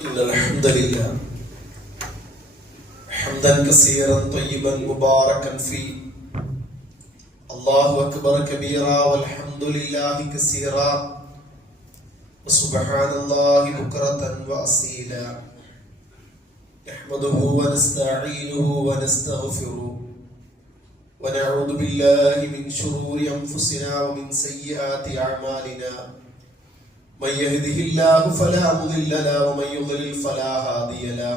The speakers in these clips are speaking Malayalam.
إن الحمد لله حمدا كثيرا طيبا مباركا فيه الله أكبر كبيرا والحمد لله كثيرا وسبحان الله بكرة وأصيلا نحمده ونستعينه ونستغفره ونعوذ بالله من شرور أنفسنا ومن سيئات أعمالنا من يهده الله فلا مضل له ومن يضلل فلا هادي له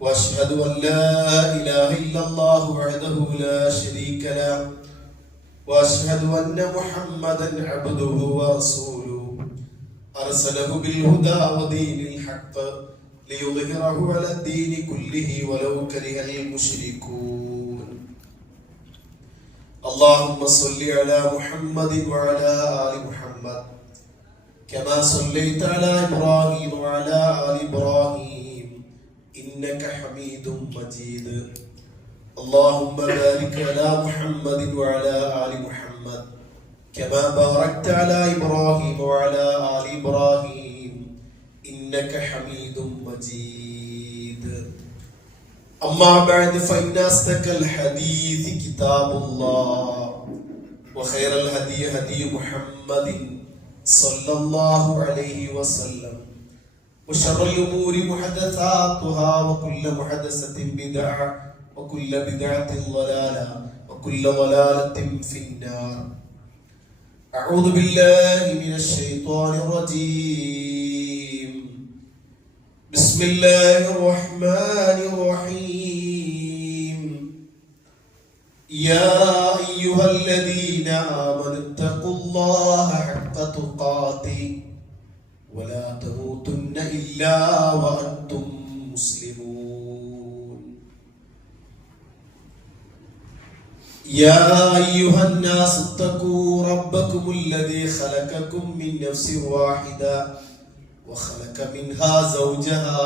واشهد ان لا اله الا الله وحده لا شريك له واشهد ان محمدا عبده ورسوله ارسله بالهدى ودين الحق ليظهره على الدين كله ولو كره المشركون اللهم صل على محمد وعلى ال محمد كما صليت على إبراهيم وعلى آل إبراهيم إنك حميد مجيد اللهم بارك على محمد وعلى آل محمد كما باركت على إبراهيم وعلى آل إبراهيم إنك حميد مجيد أما بعد فإن أصدق الحديث كتاب الله وخير الهدي هدي محمد صلى الله عليه وسلم وشر الأمور محدثاتها وكل محدثة بدعة وكل بدعة ضلالة وكل ضلالة في النار أعوذ بالله من الشيطان الرجيم بسم الله الرحمن الرحيم يا أيها الذين آمنوا اتقوا الله حق تقاته ولا تموتن إلا وأنتم مسلمون يا أيها الناس اتقوا ربكم الذي خلقكم من نفس واحدة وخلق منها زوجها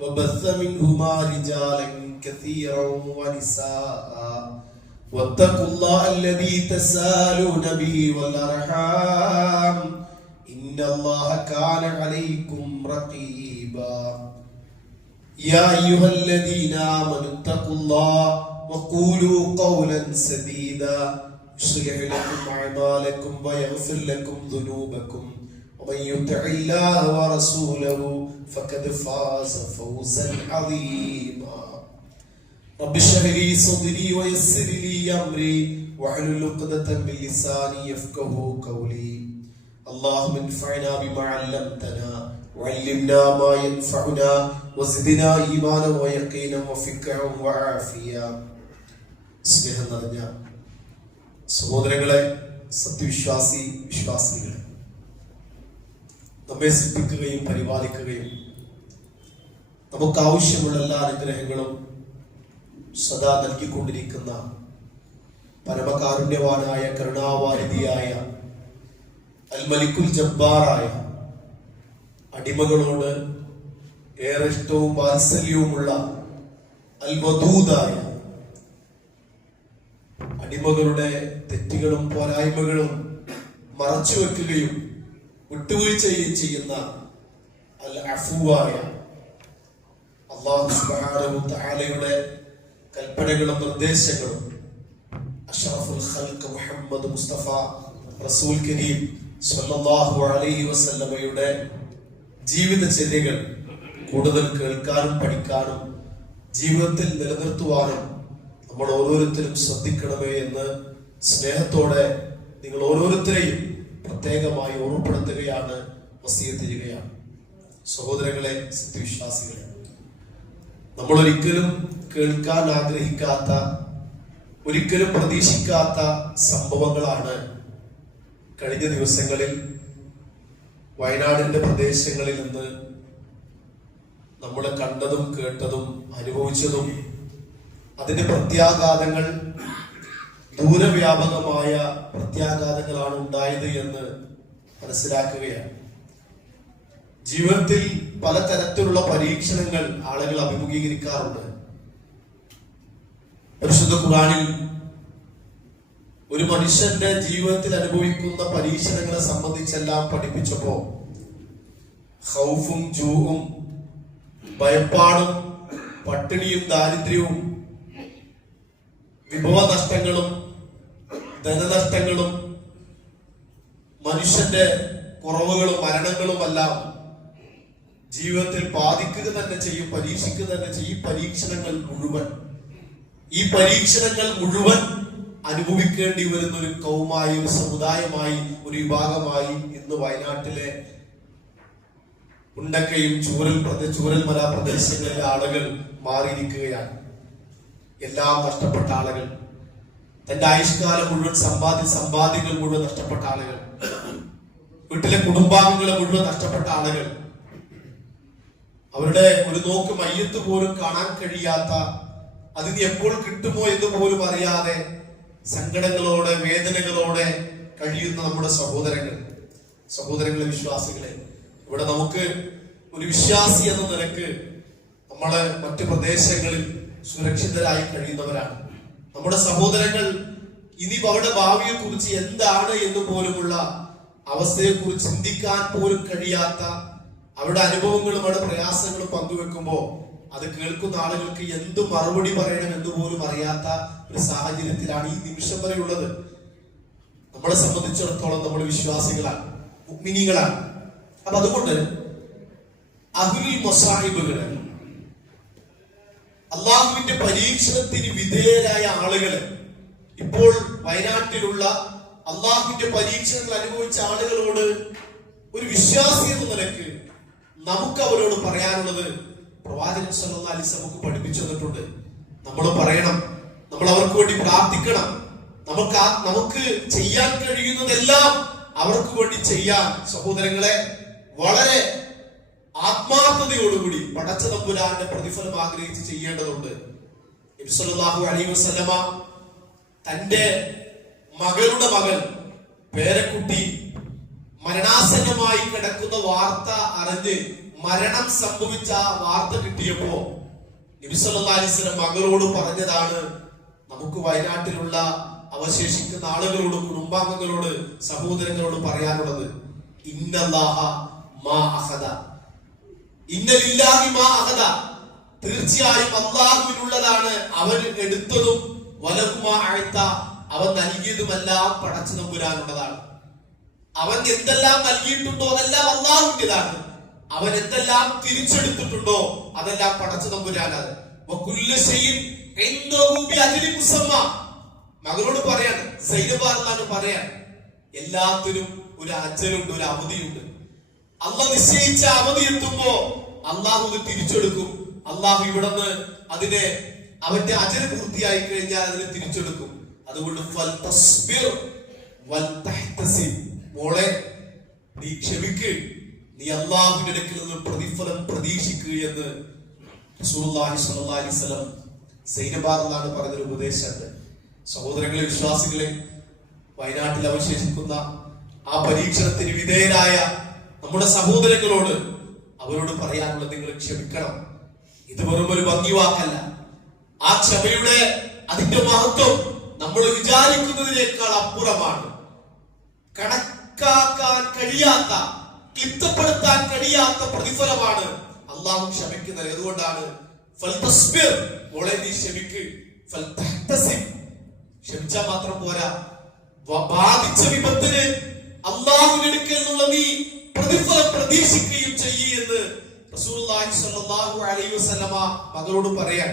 وبث منهما رجالا كثيرا ونساء واتقوا الله الذي تسالون به والأرحام إن الله كان عليكم رقيبا يا أيها الذين آمنوا اتقوا الله وقولوا قولا سديدا يصلح لكم أعمالكم ويغفر لكم ذنوبكم ومن يطع الله ورسوله فقد فاز فوزا عظيما رب اشرح لي صدري ويسر لي امري واحلل عقدة من لساني يفقهوا قولي اللهم انفعنا بما علمتنا وعلمنا ما ينفعنا وزدنا ايمانا ويقينا وفقها وعافية. സ്നേഹം നിറഞ്ഞ സഹോദരങ്ങളെ, സത്യവിശ്വാസി വിശ്വാസികളെ, നമ്മെ സൃഷ്ടിക്കുകയും പരിപാലിക്കുകയും നമുക്ക് ആവശ്യമുള്ള എല്ലാ അനുഗ്രഹങ്ങളും സദാ നൽകിക്കൊണ്ടിരിക്കുന്ന പരമകാരുണ്യവാനായ കരുണാവാരിധിയായ അൽ മലിക്കുൽ ജബ്ബാറായ അടിമകളോട് ഏറെ ഇഷ്ടവും വാത്സല്യവുമുള്ള അൽ വദൂദായ അടിമകളുടെ തെറ്റുകളും പോരായ്മകളും മറച്ചുവെക്കുകയും വിട്ടുവീഴ്ചയും ചെയ്യുന്ന അൽ അഫുവായ അല്ലാഹു സുബ്ഹാനഹു തആലയുടെ കൽപ്പനകളും നിർദ്ദേശങ്ങളും അഷ്റഫുൽ ഖൽഖ് മുഹമ്മദ് മുസ്തഫ റസൂൽ കരീം സ്വല്ലല്ലാഹു അലൈഹി വസല്ലമയുടെ ജീവിതചര്യകൾ കൂടുതൽ കേൾക്കാനും പഠിക്കാനും ജീവിതത്തിൽ നിലനിർത്തുവാനും നമ്മൾ ഓരോരുത്തരും ശ്രദ്ധിക്കണമേ എന്ന് സ്നേഹത്തോടെ നിങ്ങൾ ഓരോരുത്തരെയും പ്രത്യേകമായി ഓർമ്മപ്പെടുത്തുകയാണ്, വസിയത്ത് ചെയ്യുകയാണ്. സഹോദരങ്ങളെ, സത്യവിശ്വാസികളെ, നമ്മൾ ഒരിക്കലും കേൾക്കാൻ ആഗ്രഹിക്കാത്ത, ഒരിക്കലും പ്രതീക്ഷിക്കാത്ത സംഭവങ്ങളാണ് കഴിഞ്ഞ ദിവസങ്ങളിൽ വയനാടിന്റെ പ്രദേശങ്ങളിൽ നിന്ന് നമ്മൾ കണ്ടതും കേട്ടതും അനുഭവിച്ചതും. അതിന്റെ പ്രത്യാഘാതങ്ങൾ ദൂരവ്യാപകമായ പ്രത്യാഘാതങ്ങളാണ് ഉണ്ടായത് എന്ന് മനസ്സിലാക്കുകയാണ്. ജീവിതത്തിൽ പലതരത്തിലുള്ള പരീക്ഷണങ്ങൾ ആളുകൾ അഭിമുഖീകരിക്കാറുണ്ട്. പരിശുദ്ധ ഖുർആനിൽ ഒരു മനുഷ്യന്റെ ജീവിതത്തിൽ അനുഭവിക്കുന്ന പരീക്ഷണങ്ങളെ സംബന്ധിച്ചെല്ലാം പഠിപ്പിച്ചപ്പോ ഖൗഫും ജൂഉം ഭയപ്പാടും പട്ടിണിയും ദാരിദ്ര്യവും വിഭവ നഷ്ടങ്ങളും ധനനഷ്ടങ്ങളും മനുഷ്യന്റെ കുറവുകളും മരണങ്ങളുമെല്ലാം ജീവിതത്തിൽ ബാധിക്കുക തന്നെ ചെയ്യും, പരീക്ഷിക്കുക തന്നെ ചെയ്യും. ഈ പരീക്ഷണങ്ങൾ മുഴുവൻ അനുഭവിക്കേണ്ടി വരുന്ന ഒരു കൗമായി, ഒരു സമുദായമായി, ഒരു വിഭാഗമായി ഇന്ന് വയനാട്ടിലെ ഉണ്ടക്കയും ചൂരൽമല പ്രദേശങ്ങളിലെ ആളുകൾ മാറിയിരിക്കുകയാണ്. എല്ലാം നഷ്ടപ്പെട്ട ആളുകൾ, തന്റെ ആയുഷ്കാലം മുഴുവൻ സമ്പാദ്യങ്ങൾ മുഴുവൻ നഷ്ടപ്പെട്ട ആളുകൾ, വീട്ടിലെ കുടുംബാംഗങ്ങളെ മുഴുവൻ നഷ്ടപ്പെട്ട ആളുകൾ, അവരുടെ ഒരു നോക്ക് മയ്യത്ത് പോലും കാണാൻ കഴിയാത്ത, അതിന് എപ്പോൾ കിട്ടുമോ എന്ന് പോലും അറിയാതെ സങ്കടങ്ങളോടെ വേദനകളോടെ കഴിയുന്ന നമ്മുടെ സഹോദരങ്ങളെ വിശ്വാസികളെ, ഇവിടെ നമുക്ക് ഒരു വിശ്വാസി എന്ന നിലക്ക് നമ്മള് മറ്റു പ്രദേശങ്ങളിൽ സുരക്ഷിതരായി കഴിയുന്നവരാണ്. നമ്മുടെ സഹോദരങ്ങൾ ഇനി അവരുടെ ഭാവിയെ കുറിച്ച് എന്താണ് എന്ന് പോലുമുള്ള അവസ്ഥയെ കുറിച്ച് ചിന്തിക്കാൻ പോലും കഴിയാത്ത, അവരുടെ അനുഭവങ്ങളും അവരുടെ പ്രയാസങ്ങളും പങ്കുവെക്കുമ്പോൾ അത് കേൾക്കുന്ന ആളുകൾക്ക് എന്ത് മറുപടി പറയണം എന്ന് പോലും അറിയാത്ത ഒരു സാഹചര്യത്തിലാണ് ഈ നിമിഷം വരെ ഉള്ളത്. നമ്മളെ സംബന്ധിച്ചിടത്തോളം നമ്മൾ വിശ്വാസികളാണ്, മുഅ്മിനീങ്ങളാണ്. അപ്പൊ അതുകൊണ്ട് അഹ്ലുൽ മസാഹിബുകൾ, അള്ളാഹുവിന്റെ പരീക്ഷണത്തിന് വിധേയരായ ആളുകള്, ഇപ്പോൾ വയനാട്ടിലുള്ള അള്ളാഹുവിന്റെ പരീക്ഷണങ്ങൾ അനുഭവിച്ച ആളുകളോട് ഒരു വിശ്വാസി എന്ന നിലക്ക് നമുക്ക് അവരോട് പറയാനുള്ളത് പ്രവാചകൻ സല്ലല്ലാഹു അലൈഹി വസല്ലം നമുക്ക് പഠിപ്പിച്ചു തന്നിട്ടുണ്ട്. നമ്മൾ പറയണം, നമ്മൾ അവർക്ക് വേണ്ടി പ്രാർത്ഥിക്കണം, നമുക്ക് ചെയ്യാൻ കഴിയുന്നതെല്ലാം അവർക്ക് വേണ്ടി ചെയ്യാൻ സഹോദരങ്ങളെ വളരെ ആത്മാർത്ഥതയോടുകൂടി പടച്ച തമ്പുരാന്റെ പ്രതിഫലം ആഗ്രഹിച്ച് ചെയ്യേണ്ടതുണ്ട്. നബി സല്ലല്ലാഹു അലൈഹി വസല്ലമ തന്റെ മകളുടെ മകൻ പേരക്കുട്ടി മരണാസന്നമായി കിടക്കുന്ന വാർത്ത അറിഞ്ഞ് മരണം സംഭവിച്ച വാർത്ത കിട്ടിയപ്പോ നബി സല്ലല്ലാഹു അലൈഹി വസല്ലം മകളോട് പറഞ്ഞതാണ് നമുക്ക് വയനാട്ടിലുള്ള അവശേഷിക്കുന്ന ആളുകളോട്, കുടുംബാംഗങ്ങളോട്, സഹോദരങ്ങളോട് പറയാനുള്ളത്, ഇന്നല്ലാഹ മാ അഖദ, ഇന്നലില്ലാഹി മാ അഖദ, തീർച്ചയായും അല്ലാഹുവിനുള്ളതാണ് അവൻ എടുത്തതും, വലഹുമാ അഅത, അവൻ നൽകിയതുമെല്ലാം പടച്ച തമ്പുരാനുള്ളതാണ്. അവൻ എന്തെല്ലാം നൽകിയിട്ടുണ്ടോ അതെല്ലാം അല്ലാഹുവിന്റേതാണ്. അവൻ എന്തെല്ലാം തിരിച്ചെടുത്തിട്ടുണ്ടോ അതെല്ലാം പടച്ച തമ്പുരാനാണ്. വകുല്ലു ശൈഇൻ ഇൻദഹു ബിഅജ്ലിൻ മുസമ്മ, മകളോട് പറയാണ്, സൈനബാർന്നാണ് പറയാൻ, എല്ലാത്തിനും ഒരു അജലുണ്ട്, ഒരു അവധിയുണ്ട്. അള്ളാഹ് നിശ്ചയിച്ച അവധി എത്തുമ്പോ അള്ളാഹു ഇത് തിരിച്ചെടുക്കും. അള്ളാഹു ഇവിടുന്ന് അതിനെ അവന്റെ അജല് പൂർത്തിയായി കഴിഞ്ഞാൽ അതിനെ തിരിച്ചെടുക്കും. അതുകൊണ്ട് മോളെ നീ ക്ഷമിക്ക്, നീ അള്ളാഹുവിന്റെ അടുക്കൽ നിന്ന് പ്രതിഫലം പ്രതീക്ഷിക്കുക എന്ന് റസൂലുള്ളാഹി സ്വല്ലല്ലാഹി അലൈഹി വസല്ലം സൈനബാറിലാണ് പറഞ്ഞൊരു ഉപദേശമുണ്ട്. സഹോദരങ്ങളെ വിശ്വാസികളെ, വയനാട്ടിൽ അവശേഷിക്കുന്ന ആ പരീക്ഷണത്തിന് വിധേയരായ നമ്മുടെ സഹോദരങ്ങളോട് അവരോട് പറയാനുള്ളത്, നിങ്ങൾ ക്ഷമിക്കണം. ഇത് വെറും ഒരു ഭംഗിവാക്കല്ല. ആ ക്ഷമയുടെ അതിന്റെ മഹത്വം നമ്മൾ വിചാരിക്കുന്നതിനേക്കാൾ അപ്പുറമാണ്. കണക്കാക്കാൻ കഴിയാത്ത, ക്ലിപ്തപ്പെടുത്താൻ കഴിയാത്ത പ്രതിഫലമാണ് അള്ളാഹു ക്ഷമിക്കുന്നത്. അതുകൊണ്ടാണ് മോളെ നീ ക്ഷമിക്ക്, ക്ഷമിച്ചാൽ മാത്രം പോരാ, ബാധിച്ച വിപത്തിന് അള്ളാഹുവിന്റെ അടുക്കൽ നിന്നുള്ള നീ പ്രതിഫലം പ്രതീക്ഷിക്കുകയും ചെയ്യുമെന്ന് റസൂലുള്ളാഹി സ്വല്ലല്ലാഹു അലൈഹി വസല്ലമ മകളോട് പറയാൻ.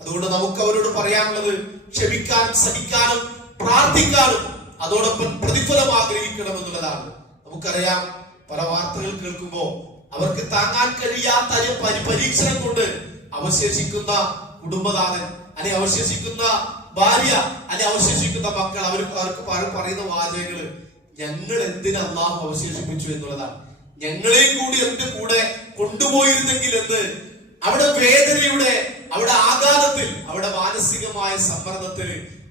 അതുകൊണ്ട് നമുക്ക് അവരോട് പറയാനുള്ളത് ക്ഷമിക്കാനും സഹിക്കാനും പ്രാർത്ഥിക്കാനും അതോടൊപ്പം പ്രതിഫലം ആഗ്രഹിക്കണം എന്നുള്ളതാണ്. നമുക്കറിയാം, പല വാർത്തകൾ കേൾക്കുമ്പോ അവർക്ക് താങ്ങാൻ കഴിയാത്ത പരീക്ഷണം കൊണ്ട് അവശേഷിക്കുന്ന കുടുംബനാഥൻ, അല്ലെ അവശേഷിക്കുന്ന ഭാര്യ, അല്ലെ അവശേഷിക്കുന്ന മക്കൾ, അവർക്ക് പറയുന്ന വാചകങ്ങള്, ഞങ്ങൾ എന്തിന് അള്ളാഹു അവശേഷിപ്പിച്ചു എന്നുള്ളതാണ്. ഞങ്ങളെയും കൂടി എന്റെ കൂടെ കൊണ്ടുപോയിരുന്നെങ്കിൽ എന്ന് അവിടെ വേദനയുടെ, അവിടെ ആഘാതത്തിൽ, അവിടെ മാനസികമായ സമ്മർദ്ദത്തിൽ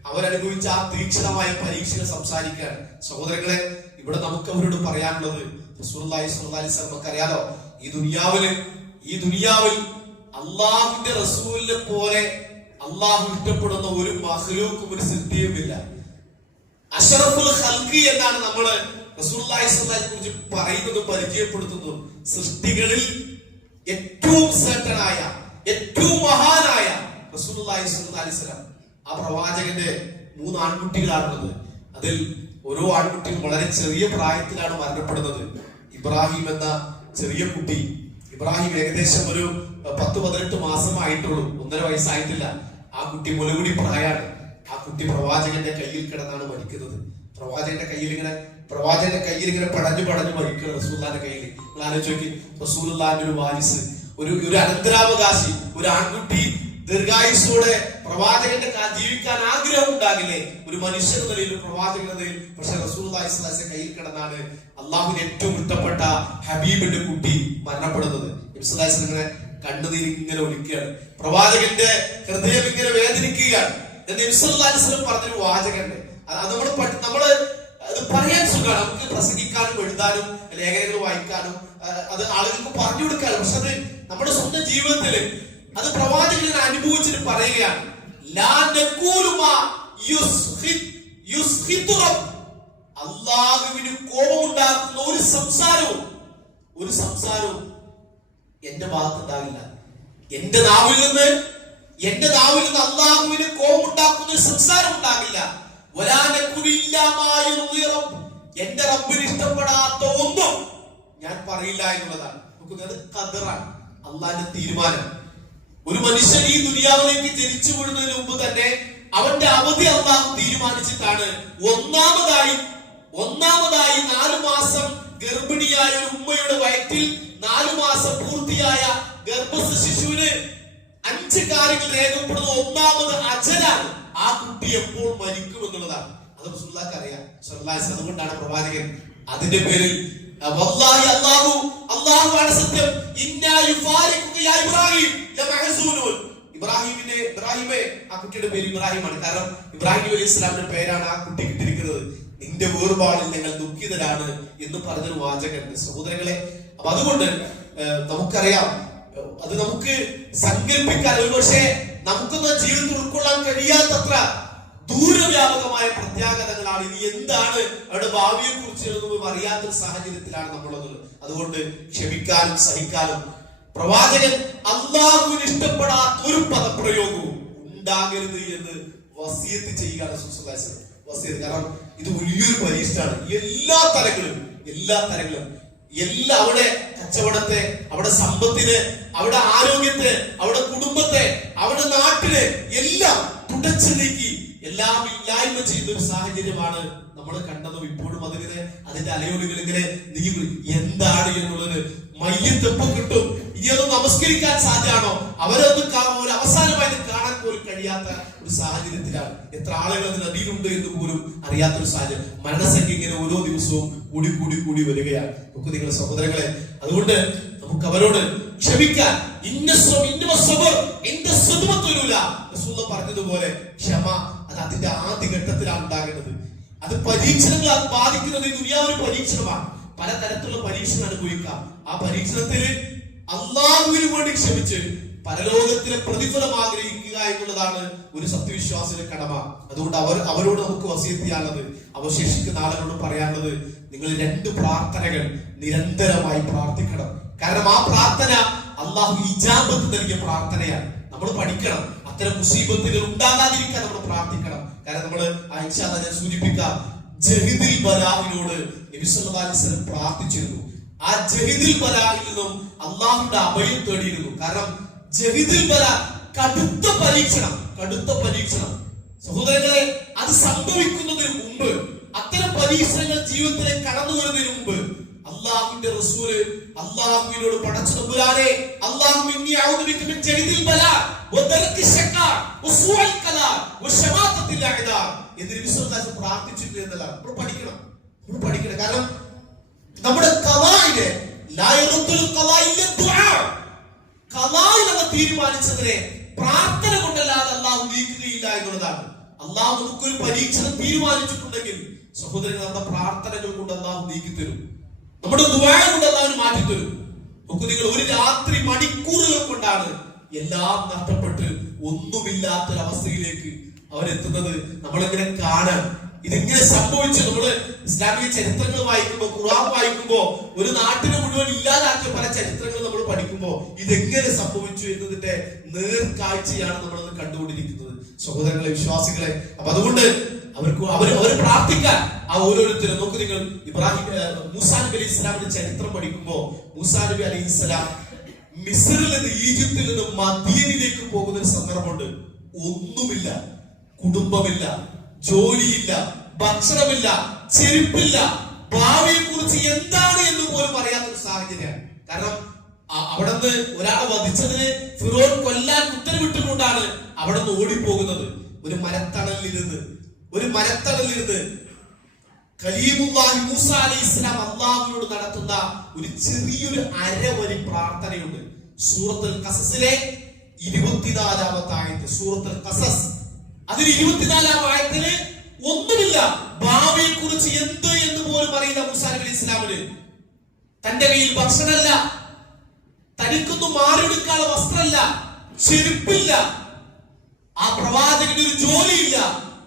അവരനുഭവിച്ച ആ തീക്ഷണമായ പരീക്ഷകൾ സംസാരിക്കാൻ. സഹോദരങ്ങളെ, ഇവിടെ നമുക്ക് അവരോട് പറയാനുള്ളത്, റസൂലുള്ളാഹി സ്വല്ലല്ലാഹി അലൈഹി വസല്ലം നമുക്കറിയാലോ, ഈ ദുനിയാവിൽ അള്ളാഹുവിന്റെ റസൂലിനെ പോലെ അള്ളാഹു ഇഷ്ടപ്പെടുന്ന ഒരു മഖ്ലൂഖും ഒരു സൃഷ്ടിയുമില്ല. അഷ്റഫുൽ ഖൽഖി എന്നാണ് നമ്മള് റസൂലുള്ളാഹി സ്വല്ലല്ലാഹി അലൈഹി വസല്ലം കുറിച്ച് പറയുന്നതും പരിചയപ്പെടുത്തുന്നതും. സൃഷ്ടികളിൽ ഏറ്റവും ശ്രേഷ്ഠനായ ഏറ്റവും മഹാനായ റസൂലുള്ളാഹി സ്വല്ലല്ലാഹി അലൈഹി വസല്ലം ആ പ്രവാചകന്റെ 3 ആൺകുട്ടികളാണുള്ളത്. അതിൽ ഓരോ ആൺകുട്ടിയും വളരെ ചെറിയ പ്രായത്തിലാണ് മരണപ്പെടുന്നത്. ഇബ്രാഹിം എന്ന ചെറിയ കുട്ടി, ഇബ്രാഹിം ഏകദേശം ഒരു 10-18 മാസമായിട്ടുള്ളൂ, 1.5 വയസ്സായിട്ടില്ല. ആ കുട്ടി മുലകുടി പ്രായമാണ്. ആ കുട്ടി പ്രവാചകന്റെ കയ്യിൽ കിടന്നാണ് മരിക്കുന്നത്. പ്രവാചകന്റെ കയ്യിൽ ഇങ്ങനെ പടഞ്ഞു മരിക്കണം റസൂലുള്ളാഹിന്റെ കയ്യിൽ. നിങ്ങൾ ആലോചിച്ച് നോക്കി, റസൂലുള്ളാഹിന്റെ ഒരു വാരിസ്, ഒരു അനന്തരാവകാശി, ഒരു ആൺകുട്ടി ദീർഘായുസോടെ പ്രവാചകന്റെ ജീവിക്കാൻ ആഗ്രഹം ഉണ്ടാകില്ലേ ഒരു മനുഷ്യന്റെ നിലയിൽ, ഒരു പ്രവാചകന്റെ നിലയിൽ? പക്ഷെ റസൂലുള്ളാഹി സ്വല്ലല്ലാഹി അലൈഹി വസല്ലം കയ്യിൽ കിടന്നാണ് അള്ളാഹുവിന് ഏറ്റവും ഇഷ്ടപ്പെട്ട ഹബീബിന്റെ കുട്ടി മരണപ്പെടുന്നത്. നബി സ്വല്ലല്ലാഹി അലൈഹി വസല്ലം ഇങ്ങനെ കണ്ണുനീർ ഇങ്ങനെ ഒലിക്കുകയാണ്, പ്രവാചകന്റെ ഹൃദയം ഇങ്ങനെ വേദനിക്കുകയാണ്. നബി സ്വല്ലല്ലാഹി അലൈഹി വസല്ലം പറഞ്ഞൊരു വാചകണ്ട്, അത് നമ്മള് അത് പറയാൻ സുഖമാണ്, നമുക്ക് പ്രസംഗിക്കാനും എഴുതാനും ലേഖനങ്ങൾ വായിക്കാനും അത് ആളുകൾക്ക് പറഞ്ഞു കൊടുക്കാനും. പക്ഷെ അത് നമ്മുടെ സ്വന്തം ജീവിതത്തില് അത് പ്രവാചകൻ അനുഭവിച്ചിട്ട് പറയുകയാണ്, അള്ളാഹുവിന് കോപമുണ്ടാക്കുന്ന ഒരു സംസാരവും എന്റെ ഭാഗത്തുണ്ടാകില്ല. എന്റെ നാവിൽ നിന്ന് അള്ളാഹുവിന് കോപമുണ്ടാക്കുന്ന ഒരു സംസാരം ഉണ്ടാകില്ല. എന്റെ റബ്ബിന് ഇഷ്ടപ്പെടാത്ത ഒന്നും ഞാൻ പറയില്ല എന്നുള്ളതാണ്. അത് ഖദറാണ്, അള്ളാഹിന്റെ തീരുമാനം. ഒരു മനുഷ്യൻ ഈ ദുനിയാവിലേക്ക് ജനിച്ചു വീഴുന്നതിന് മുമ്പ് തന്നെ അവന്റെ അവധി അള്ളാഹു തീരുമാനിച്ചിട്ടാണ്. ഒന്നാമതായി 4 മാസം ഗർഭിണിയായ ഒരു ഉമ്മയുടെ വയറ്റിൽ 4 മാസം പൂർത്തിയായ ഗർഭസ്ഥ ശിശുവിന് 5 കാര്യങ്ങൾ രേഖപ്പെടുന്ന ഒന്നാമത് അജലാണ്. ആ കുട്ടി എപ്പോൾ മരിക്കും എന്നുള്ളതാണ്. അത് റസൂലുള്ളാഹിക്ക് അറിയാം. അതുകൊണ്ടാണ് പ്രവാചകൻ അതിന്റെ പേരിൽ അല്ലാഹുവാണ് സത്യം, ഇബ്രാഹിമേ, ആ കുട്ടിയുടെ പേര് ഇബ്രാഹിമാണ്. കാരണം ഇബ്രാഹിം അലൈഹി ഇസ്ലാമിന്റെ പേരാണ് ആ കുട്ടി കിട്ടിയിരിക്കുന്നത്. നിന്റെ വേർപാടിൽ ഞങ്ങൾ ദുഃഖിതരാണ് എന്ന് പറഞ്ഞൊരു വാചകമുണ്ട് സഹോദരങ്ങളെ. അപ്പൊ അതുകൊണ്ട് നമുക്കറിയാം, അത് നമുക്ക് സങ്കല്പിക്കാൻ, പക്ഷേ നമുക്കൊന്നും ജീവിതത്തിൽ ഉൾക്കൊള്ളാൻ കഴിയാത്തത്ര ദൂരവ്യാപകമായ പ്രത്യാഘാതങ്ങളാണ്. ഇനി എന്താണ് അവരുടെ ഭാവിയെ കുറിച്ച് അറിയാത്തൊരു സാഹചര്യത്തിലാണ് നമ്മളുള്ളത്. അതുകൊണ്ട് ക്ഷമിക്കാനും സഹിക്കാനും പ്രവാചകൻ അള്ളാഹുവിന് ഇഷ്ടപ്പെടാത്ത ഒരു പദപ്രയോഗവും ഉണ്ടാകരുത് എന്ന് വസിയത്ത് ചെയ്യുകയാണ് വസിയത്ത്. കാരണം ഇത് വലിയൊരു പരീക്ഷയാണ്. എല്ലാ തലങ്ങളിലും അവിടെ കച്ചവടത്തെ, അവിടെ സമ്പത്തിനെ, അവിടെ ആരോഗ്യത്തെ, അവിടെ കുടുംബത്തെ, അവിടെ നാട്ടിലെ എല്ലാം തുടച്ചു നീക്കി എല്ലാം ഇല്ലായ്മ ചെയ്ത ഒരു സാഹചര്യമാണ് നമ്മൾ കണ്ടതും. ഇപ്പോഴും അതിന്റെ അലയൊലികൾ ഇങ്ങനെ നീങ്ങി. എന്താണ് എന്നുള്ളത് മയ്യത്ത് എപ്പോൾ കിട്ടും, ഇനിയൊന്നും നമസ്കരിക്കാൻ സാധ്യമാണോ, അവരൊന്നും ഒരു അവസാനമായിട്ട് കാണാൻ പോലും കഴിയാത്ത ഒരു സാഹചര്യത്തിലാണ്. എത്ര ആളുകൾ അതിന് അടിയിലുണ്ട് എന്ന് പോലും അറിയാത്തൊരു സാഹചര്യം. മരണസംഖ്യ ഇങ്ങനെ ഓരോ ദിവസവും കൂടി വരികയാണ്. നമുക്ക് നിങ്ങളുടെ സഹോദരങ്ങളെ, അതുകൊണ്ട് നമുക്ക് അവരോട് ക്ഷമിക്കാൻ, പറഞ്ഞതുപോലെ ക്ഷമ അത് അതിന്റെ ആദ്യ ഘട്ടത്തിലാണ് ഉണ്ടാകേണ്ടത്. അത് പരീക്ഷണങ്ങൾ ബാധിക്കുന്നത് ഈ ദുനിയാവിലെ പരീക്ഷണമാണ്. പലതരത്തിലുള്ള പരീക്ഷണം അനുഭവിക്കാം. ആ പരീക്ഷണത്തിൽ അള്ളാഹുവിന് വേണ്ടി ക്ഷമിച്ച് പരലോകത്തിലെ പ്രതിഫലം ആഗ്രഹിക്കുക എന്നുള്ളതാണ് ഒരു സത്യവിശ്വാസിയുടെ കടമ. അതുകൊണ്ട് അവരോട് നമുക്ക് വസിയത്ത് ചെയ്യാനുള്ളത്, അവശേഷിക്കുന്ന ആളുകളോട് പറയാനുള്ളത്, നിങ്ങൾ 2 പ്രാർത്ഥനകൾ നിരന്തരമായി പ്രാർത്ഥിക്കണം. കാരണം ആ പ്രാർത്ഥന അള്ളാഹു ഇജാബത്ത് നൽകിയ പ്രാർത്ഥനയാണ്. നമ്മൾ പഠിക്കണം, അത്തരം മുസീബത്തുകൾ ഉണ്ടാകാതിരിക്കാൻ നമ്മൾ പ്രാർത്ഥിക്കണം. കാരണം നമ്മൾ ഞാൻ സൂചിപ്പിക്കാം, ജഹിദിൽ ബലാഹിനോട് നബി സല്ലല്ലാഹു അലൈഹി വസല്ലം പ്രാർത്ഥിച്ചിരുന്നു. ആ ജഹിദിൽ ബലാഹിൽ നിന്നും അള്ളാഹുവിന്റെ അഭയം തേടിയിരുന്നു. കാരണം ജഹിദിൽ ബല കടുത്ത പരീക്ഷണം സഹോദരങ്ങളെ, അത് സംഭവിക്കുന്നതിന് മുമ്പ്, അത്തരം പരീക്ഷണങ്ങൾ ജീവിതത്തിലേക്ക് കടന്നു വരുന്നതിന് മുമ്പ് അള്ളാഹുവിന്റെ റസൂല് അള്ളാഹുവിനോട് പടച്ചു തമ്പുരാനെ, പ്രാർത്ഥിച്ചിട്ടില്ല. നമ്മൾ പഠിക്കണം. കാരണം നമ്മുടെ നമ്മൾ തീരുമാനിച്ചതിനെ പ്രാർത്ഥന കൊണ്ടല്ലാതെ അള്ളാഹു നീക്കുകയില്ല എന്നുള്ളതാണ്. അള്ളാഹു നമുക്കൊരു പരീക്ഷണം തീരുമാനിച്ചിട്ടുണ്ടെങ്കിൽ സഹോദരങ്ങൾ, നമ്മുടെ പ്രാർത്ഥനകൾ കൊണ്ട് അള്ളാഹു നീക്കിത്തരും. നമ്മുടെ ദുആ കൊണ്ട് അള്ളാഹു മാറ്റിത്തരും. നമുക്ക് നിങ്ങൾ ഒരു രാത്രി മണിക്കൂറുകൾ കൊണ്ടാണ് എല്ലാം നഷ്ടപ്പെട്ട് ഒന്നുമില്ലാത്തൊരവസ്ഥയിലേക്ക് അവരെത്തുന്നത്. നമ്മളിങ്ങനെ കാണാൻ ഇതിങ്ങനെ സംഭവിച്ചു. നമ്മള് ഇസ്ലാമിക ചരിത്രങ്ങൾ വായിക്കുമ്പോ, ഖുർആൻ വായിക്കുമ്പോ ഒരു നാട്ടിനെ മുഴുവൻ ഇല്ലാതാക്കിയ പല ചരിത്രങ്ങൾ നമ്മൾ പഠിക്കുമ്പോൾ ഇതെങ്ങനെ സംഭവിച്ചു എന്നതിന്റെ നേർക്കാഴ്ചയാണ് നമ്മളത് കണ്ടുകൊണ്ടിരിക്കുന്നത്. സഹോദരങ്ങളെ, വിശ്വാസികളെ, അപ്പൊ അതുകൊണ്ട് അവർ പ്രാർത്ഥിക്കാൻ ആ ഓരോരുത്തരും നോക്കൂ. നിങ്ങൾ മൂസാ നബി അലൈഹി ഇസ്ലാമിന്റെ ചരിത്രം പഠിക്കുമ്പോൾ മൂസാ നബി അലൈഹി ഇസ്ലാം മിസ്രിൽ നിന്ന്, ഈജിപ്തിൽ നിന്ന് മദീനയിലേക്ക് പോകുന്ന ഒരു സന്ദർഭമുണ്ട്. ഒന്നുമില്ല, കുടുംബമില്ല, ജോലിയില്ല, ഭക്ഷണമില്ല, ചെരുപ്പില്ല, ഭാവിയെ കുറിച്ച് എന്താണ് എന്ന് പോലും അറിയാത്തൊരു സാഹചര്യമാണ്. കാരണം അവിടുന്ന് ഒരാളെ വധിച്ചതിന് ഫിറോൻ കൊല്ലാൻ ഉത്തരവിട്ടുകൊണ്ടാണ് അവിടുന്ന് ഓടിപ്പോകുന്നത്. ഒരു മരത്തണലിരുന്ന് കലീമുല്ലാഹി മൂസ അലൈഹി ഇസ്ലാം അള്ളാഹുവിനോട് നടത്തുന്ന ഒരു ചെറിയൊരു അരവരി പ്രാർത്ഥനയുണ്ട്. സൂറത്തുൽ ഖസസിലെ 24-ാമത്തെ ആയത്ത്, സൂറത്തുൽ ഖസസ്, അതിൽ 24-ാം ആയത്തില് ഒന്നുമില്ല, ഭാവിയെ കുറിച്ച് എന്ത് എന്ന് പോലും അറിയില്ല മൂസാ നബി അലൈഹി ഇസ്ലാമിന്. തന്റെ കയ്യിൽ ഭക്ഷണമല്ല, തനിക്കൊന്നും മാറിയെടുക്കാനുള്ള വസ്ത്രമല്ല, ചെരുപ്പില്ല, ആ പ്രവാചകന് ഒരു ജോലിയില്ല,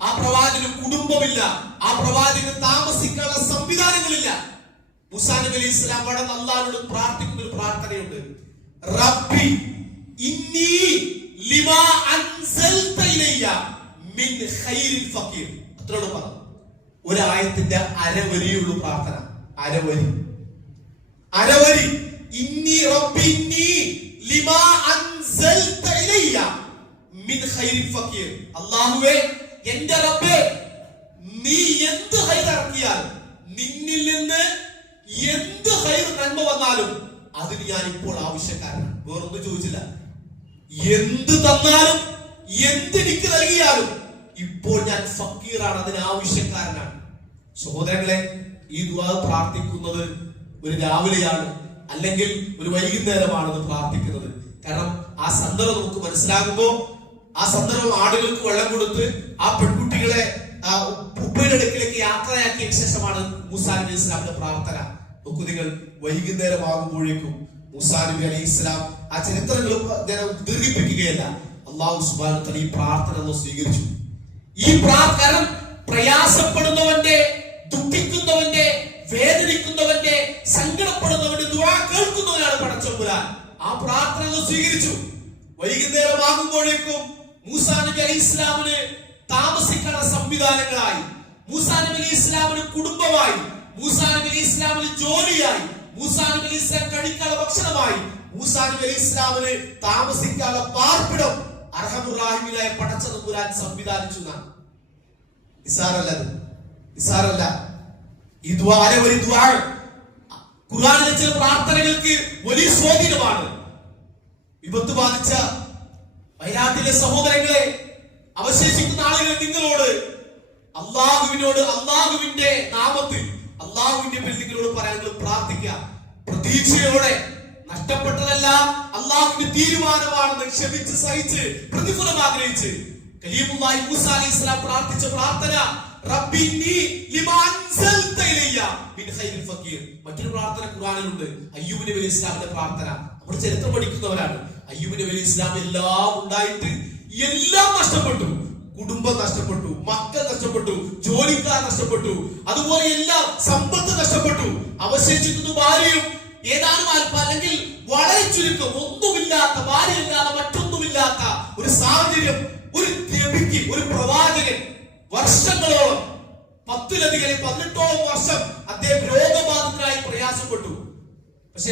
ആ പ്രവാചകന് കുടുംബമില്ല, ആ പ്രവാചകന് താമസിക്കാനുള്ള സംവിധാനങ്ങളില്ല. മൂസാ നബി അലൈഹി ഇസ്ലാം അവിടെ അല്ലാഹുവോട് പ്രാർത്ഥിക്കുന്ന ഒരു പ്രാർത്ഥനയുണ്ട്. റബ്ബി ഇന്നി ലിമാ അൻസൽത ഇലയ്യ മിൻ ഖൈരിൻ ഫഖീർ. അത്രയോട് പറഞ്ഞു. ഒരു ആയത്തിന്റെ അരവരിയുള്ളൂ പ്രാർത്ഥന. അരവരി. ഇന്നി റബ്ബി ഇന്നി ലിമാ അൻസൽത ഇലയ്യ മിൻ ഖൈരിൻ ഫഖീർ. അല്ലാഹുവേ, എന്റെ റബ്ബേ, നീ എന്ത് ഖൈർ ഇറക്കിയാൽ, നിന്നിൽ നിന്ന് എന്ത് ഖൈർ നന്മ വന്നാലും അതിന് ഞാൻ ഇപ്പോൾ ആവശ്യക്കാരനാണ്. വേറൊന്നും ചോദിച്ചില്ല. എന്ത് തന്നാലും, എന്തെനിക്ക് നൽകിയാലും ഇപ്പോൾ ഞാൻ ഫക്കീറാണ്, അതിന് ആവശ്യക്കാരനാണ്. സഹോദരങ്ങളെ, ഈ ദുആ പ്രാർത്ഥിക്കുന്നത് ഒരു രാവിലെയാണ്, അല്ലെങ്കിൽ ഒരു വൈകുന്നേരമാണ് പ്രാർത്ഥിക്കുന്നത്. കാരണം ആ സന്ദർഭം നമുക്ക് മനസ്സിലാകുമ്പോ, ആ സന്ദർഭം ആടുകൾക്ക് വെള്ളം കൊടുത്ത് ആ പെൺകുട്ടികളെ ഉപ്പയുടെ അടുക്കിലേക്ക് യാത്രയാക്കിയ ശേഷമാണ് മൂസാ നബി അലൈഹി ഇസ്ലാമിന്റെ പ്രാർത്ഥന. നോക്കൂ നിങ്ങൾ, വൈകുന്നേരമാകുമ്പോഴേക്കും മൂസാ നബി അലൈഹി ഇസ്ലാം, ആ ചരിത്രങ്ങൾ ഞാൻ ദീർഘിപ്പിക്കുകയല്ല, അല്ലാഹു സുബ്ഹാനഹു വ തആല ഈ പ്രാർത്ഥന സ്വീകരിച്ചു. ഈ പ്രാർത്ഥന പ്രയാസപ്പെടുന്നവന്റെ, ദുഃഖിക്കുന്നവന്റെ, വേദനിക്കുന്നവന്റെ, സങ്കടപ്പെടുന്നവന്റെ ദുആ കേൾക്കുന്നവനാണ് പടച്ചതമ്പുരാൻ. ആ പ്രാർത്ഥന സ്വീകരിച്ചു. വൈകുന്നേരമാകുമ്പോഴേക്കും മൂസാ നബി അലൈഹി ഇസ്ലാമിന് താമസിക്കാനുള്ള സംവിധാനങ്ങളായി, മൂസാ നബി അലൈഹി ഇസ്ലാമിന് കുടുംബമായി, മൂസാ നബി അലൈഹി ഇസ്ലാമിന് ജോലിയായി, മൂസാ നബി അലൈഹി ഇസ്ലാം കഴിക്കാനുള്ള ഭക്ഷണമായി, മൂസാ നബി അലൈഹി ഇസ്ലാമിന് താമസിക്കാനുള്ള പാർപ്പിടം അർഹമുർ റഹീമിനായ പടച്ചതമ്പുരാൻ സംവിധാനിച്ചു. നിസാരല്ല. ഈ ദുആ ഒരു ദുആ ഖുർആനിലെ ചില പ്രാർത്ഥനകൾക്ക് വലിയ സ്വാധീനമാണ്. വിപത്ത് ബാധിച്ച വയനാട്ടിലെ സഹോദരങ്ങളെ, അവശേഷിക്കുന്ന ആളുകൾ, നിങ്ങളോട് അള്ളാഹുവിനോട്, അള്ളാഹുവിന്റെ നാമത്തിൽ, അള്ളാഹുവിന്റെ പേരിൽ നിങ്ങളോട് പറയാൻ പ്രാർത്ഥിക്കുക. പ്രതീക്ഷയോടെ, നഷ്ടപ്പെട്ടതെല്ലാം അള്ളാഹുവിന്റെ തീരുമാനമാണെന്ന് ക്ഷമിച്ച് സഹിച്ച് പ്രതിഫലം ആഗ്രഹിച്ച് കലീമുല്ലാഹി മൂസാ അലൈഹി ഇസ്ലാം പ്രാർത്ഥിച്ച പ്രാർത്ഥന റബ്ബി ഇന്നി ലിമാ അൻസൽത ഇലയ്യ മിൻ ഖൈരിൻ ഫഖീർ. മറ്റൊരു പ്രാർത്ഥന ഖുർആനിലുണ്ട്, അയ്യൂബ് നബി അലൈഹി ഇസ്ലാമിന്റെ പ്രാർത്ഥന. നമ്മൾ ചരിത്രം പഠിക്കുന്നവരാണ്. അയ്യൂബ് നബി അലൈഹി ഇസ്ലാം എല്ലാം ഉണ്ടായിട്ട് എല്ലാം നഷ്ടപ്പെട്ടു. കുടുംബം നഷ്ടപ്പെട്ടു, മക്കൾ നഷ്ടപ്പെട്ടു, ജോലിക്കാർ നഷ്ടപ്പെട്ടു, അതുപോലെ എല്ലാം സമ്പത്ത് നഷ്ടപ്പെട്ടു. അവശേഷിക്കുന്ന ഭാര്യയും ഏതാനും അല്പം, അല്ലെങ്കിൽ വളരെ ചുരുക്കം, ഒന്നുമില്ലാത്ത, ഭാര്യയില്ലാത്ത, മറ്റൊന്നുമില്ലാത്ത ഒരു സാഹചര്യം. ഒരു നബിക്ക്, ഒരു പ്രവാചകൻ വർഷങ്ങളോളം, 10-ലധികം 18ഓളം വർഷം അദ്ദേഹം രോഗബാധിതനായി പ്രയാസപ്പെട്ടു. പക്ഷേ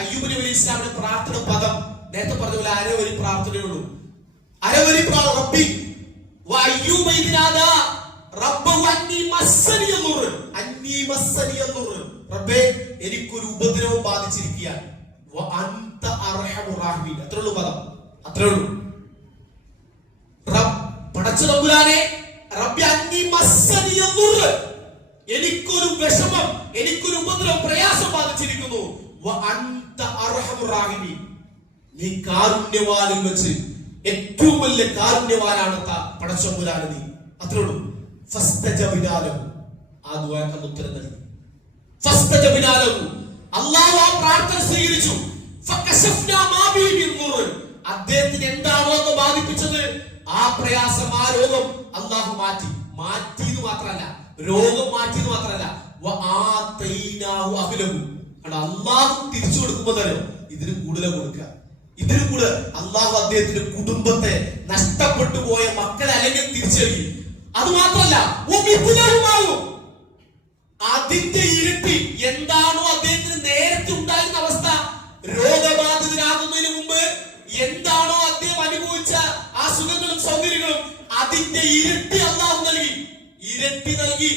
അയ്യൂബ് നബി അലൈഹി ഇസ്ലാമിന്റെ പ്രാർത്ഥന പദം നേരത്തെ പറഞ്ഞ പോലെ അരവരി പ്രാർത്ഥനയുള്ളൂ. അരവരി റബ്ബി വ അയ്യൂബ ഇദ്നാദാ റബ്ബഹു അന്നി മസ്സനിയ ദുർ. റബ്ബേ, എനിക്കൊരു ഉപദ്രവം ബാധിച്ചിരിക്കുകയാണ്. വ അൻത അർഹമുർ റഹീമീൻ. അത്രയുള്ളൂ പദം, അത്രയുള്ളൂ. പടച്ചതമ്പുരാനെ, റബ്ബി അന്നി മസ്സനിയ ദുർ, എനിക്കൊരു വിഷമം, എനിക്കൊരു ഉപദ്രവം, പ്രയാസം ബാധിച്ചിരിക്കുന്നു. വ അൻത അർഹമുർ റഹീമീൻ, നീ കാരുണ്യവാനിൽ വെച്ച് ഏറ്റവും വലിയ കാരുണ്യവാനാണ് പടച്ചതമ്പുരാനെ നീ. അത്രയുള്ളൂ. ഫസ്തജബ്നാ ലഹു, ആ ദുആക്ക് ഉത്തരം നൽകി. ഫസ്തജബ്നാ ലഹു, അല്ലാഹു ആ പ്രാർത്ഥന സ്വീകരിച്ചു. ഫകശഫ്നാ മാ ബിഹി മിൻ ദുർ, അദ്ദേഹത്തിന് എന്താണോ എന്ന് ബാധിപ്പിച്ചത് ആ പ്രയാസം, ആ രോഗം അല്ലാഹു മാറ്റിയെന്ന് മാത്രമല്ല, രോഗം മാറ്റിയെന്ന് മാത്രമല്ല, വ ആതൈനാഹു അഹ്ലഹു, അള്ളാഹു തിരിച്ചു കൊടുക്കുമ്പോ തന്നെ ഇതിന് കൂടുതൽ കൊടുക്കുക. ഇതിന് കൂടെ അള്ളാഹു അദ്ദേഹത്തിന്റെ കുടുംബത്തെ, നഷ്ടപ്പെട്ടു പോയ മക്കളെ അല്ലെങ്കിൽ തിരിച്ചറിയും. അത് മാത്രമല്ല അതിന്റെ ഇരട്ടി എന്താണോ അദ്ദേഹത്തിന് നേരത്തെ ഉണ്ടായിരുന്ന അവസ്ഥ, രോഗബാധിതനാകുന്നതിന് മുമ്പ് എന്താണോ അദ്ദേഹം അനുഭവിച്ച ആ സുഖങ്ങളും സൗകര്യങ്ങളും അതിന്റെ ഇരട്ടി അള്ളാഹു നൽകി. ഇരട്ടി നൽകി.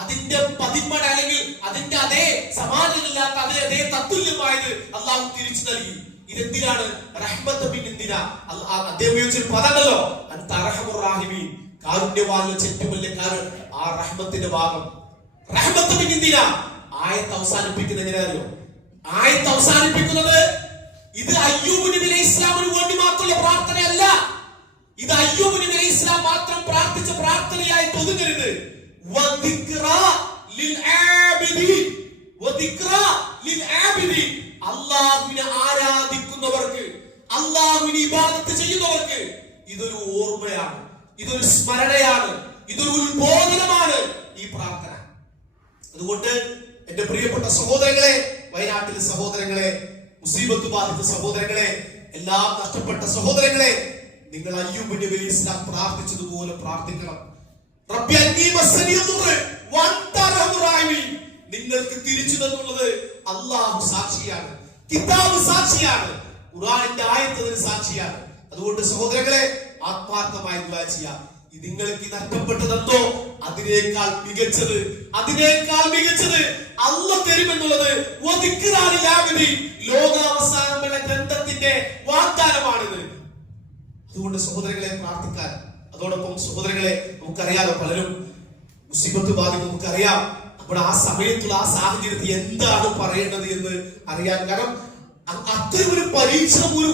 അതിന്റെ പതിന്മട അല്ലെങ്കിൽ അതിന്റെ അതേ സമാനമില്ലാത്ത അതേ തത്തുല്യമായത് അള്ളാഹു തിരിച്ചു നൽകി. ഇതെന്തിനാണ്? റഹ്മത്ത് ബിൻ എന്തിനാ? അദ്ദേഹം ഉപയോഗിച്ചൊരു പദമല്ലോ, അൻതറഹമുർ റഹീമീൻ, കാരുണ്യവാനുള്ള ഏറ്റവും വലിയ കാര്യം ആ റഹ്മത്തിന്റെ ഭാഗം. റഹ്മത്ത് ബിൻ എന്തിനാ? ആയത്ത് അവസാനിപ്പിക്കുന്നത് എങ്ങനെയാണോ? ആയത്ത് അവസാനിപ്പിക്കുന്നത് ഇത് അയ്യൂബ് നബി അലൈഹി ഇസ്ലാമിന് വേണ്ടി മാത്രമുള്ള പ്രാർത്ഥനയല്ല. ഇത് അയ്യൂബ് നബി അലൈഹി ഇസ്ലാം മാത്രം പ്രാർത്ഥിച്ച പ്രാർത്ഥനയായിട്ട് ഒതുങ്ങരുത്. അള്ളാഹുവിനെ ആരാധിക്കുന്നവർക്ക്, അള്ളാഹുവിനെ ഇബാദത്ത് ചെയ്യുന്നവർക്ക് ഇതൊരു ഓർമ്മയാണ്, ഇതൊരു സ്മരണയാണ്, ഇതൊരു ഉത്ബോധനമാണ് ഈ പ്രാർത്ഥന. അതുകൊണ്ട് എന്റെ പ്രിയപ്പെട്ട സഹോദരങ്ങളെ, വയനാട്ടിലെ സഹോദരങ്ങളെ, മുസീബത്ത് ബാധിച്ച സഹോദരങ്ങളെ, എല്ലാം നഷ്ടപ്പെട്ട സഹോദരങ്ങളെ, നിങ്ങൾ അയ്യൂബ് നബി അലൈഹി ഇസ്ലാം പ്രാർത്ഥിച്ചതുപോലെ പ്രാർത്ഥിക്കണം. നിങ്ങൾക്ക് തിരിച്ചു തന്നുള്ളത് അള്ളാഹു സാക്ഷിയാണ്, കിതാബ് സാക്ഷിയാണ്, ഖുർആനിന്റെ ആയത്ത് സാക്ഷിയാണ്. അതുകൊണ്ട് സഹോദരങ്ങളെ, ആത്മാർത്ഥമായി ദുആ ചെയ്യാം. നിങ്ങൾക്ക് നഷ്ടപ്പെട്ടതെന്തോ അതിനേക്കാൾ മികച്ചത് അള്ളാഹു തരുമെന്നുള്ളത് ലോകാവസാനമുള്ള ഗ്രന്ഥത്തിന്റെ വാഗ്ദാനമാണിത്. അതുകൊണ്ട് സഹോദരങ്ങളെ പ്രാർത്ഥിക്കാൻ. അതോടൊപ്പം സഹോദരങ്ങളെ, നമുക്കറിയാലോ പലരും മുസീബത്ത് ബാധിക്കും. നമുക്കറിയാം നമ്മുടെ ആ സമയത്തുള്ള ആ സാഹചര്യത്തിൽ എന്താണ് പറയേണ്ടത് എന്ന് അറിയാൻ. കാരണം അത്തരം ഒരു പരീക്ഷണം ഒരു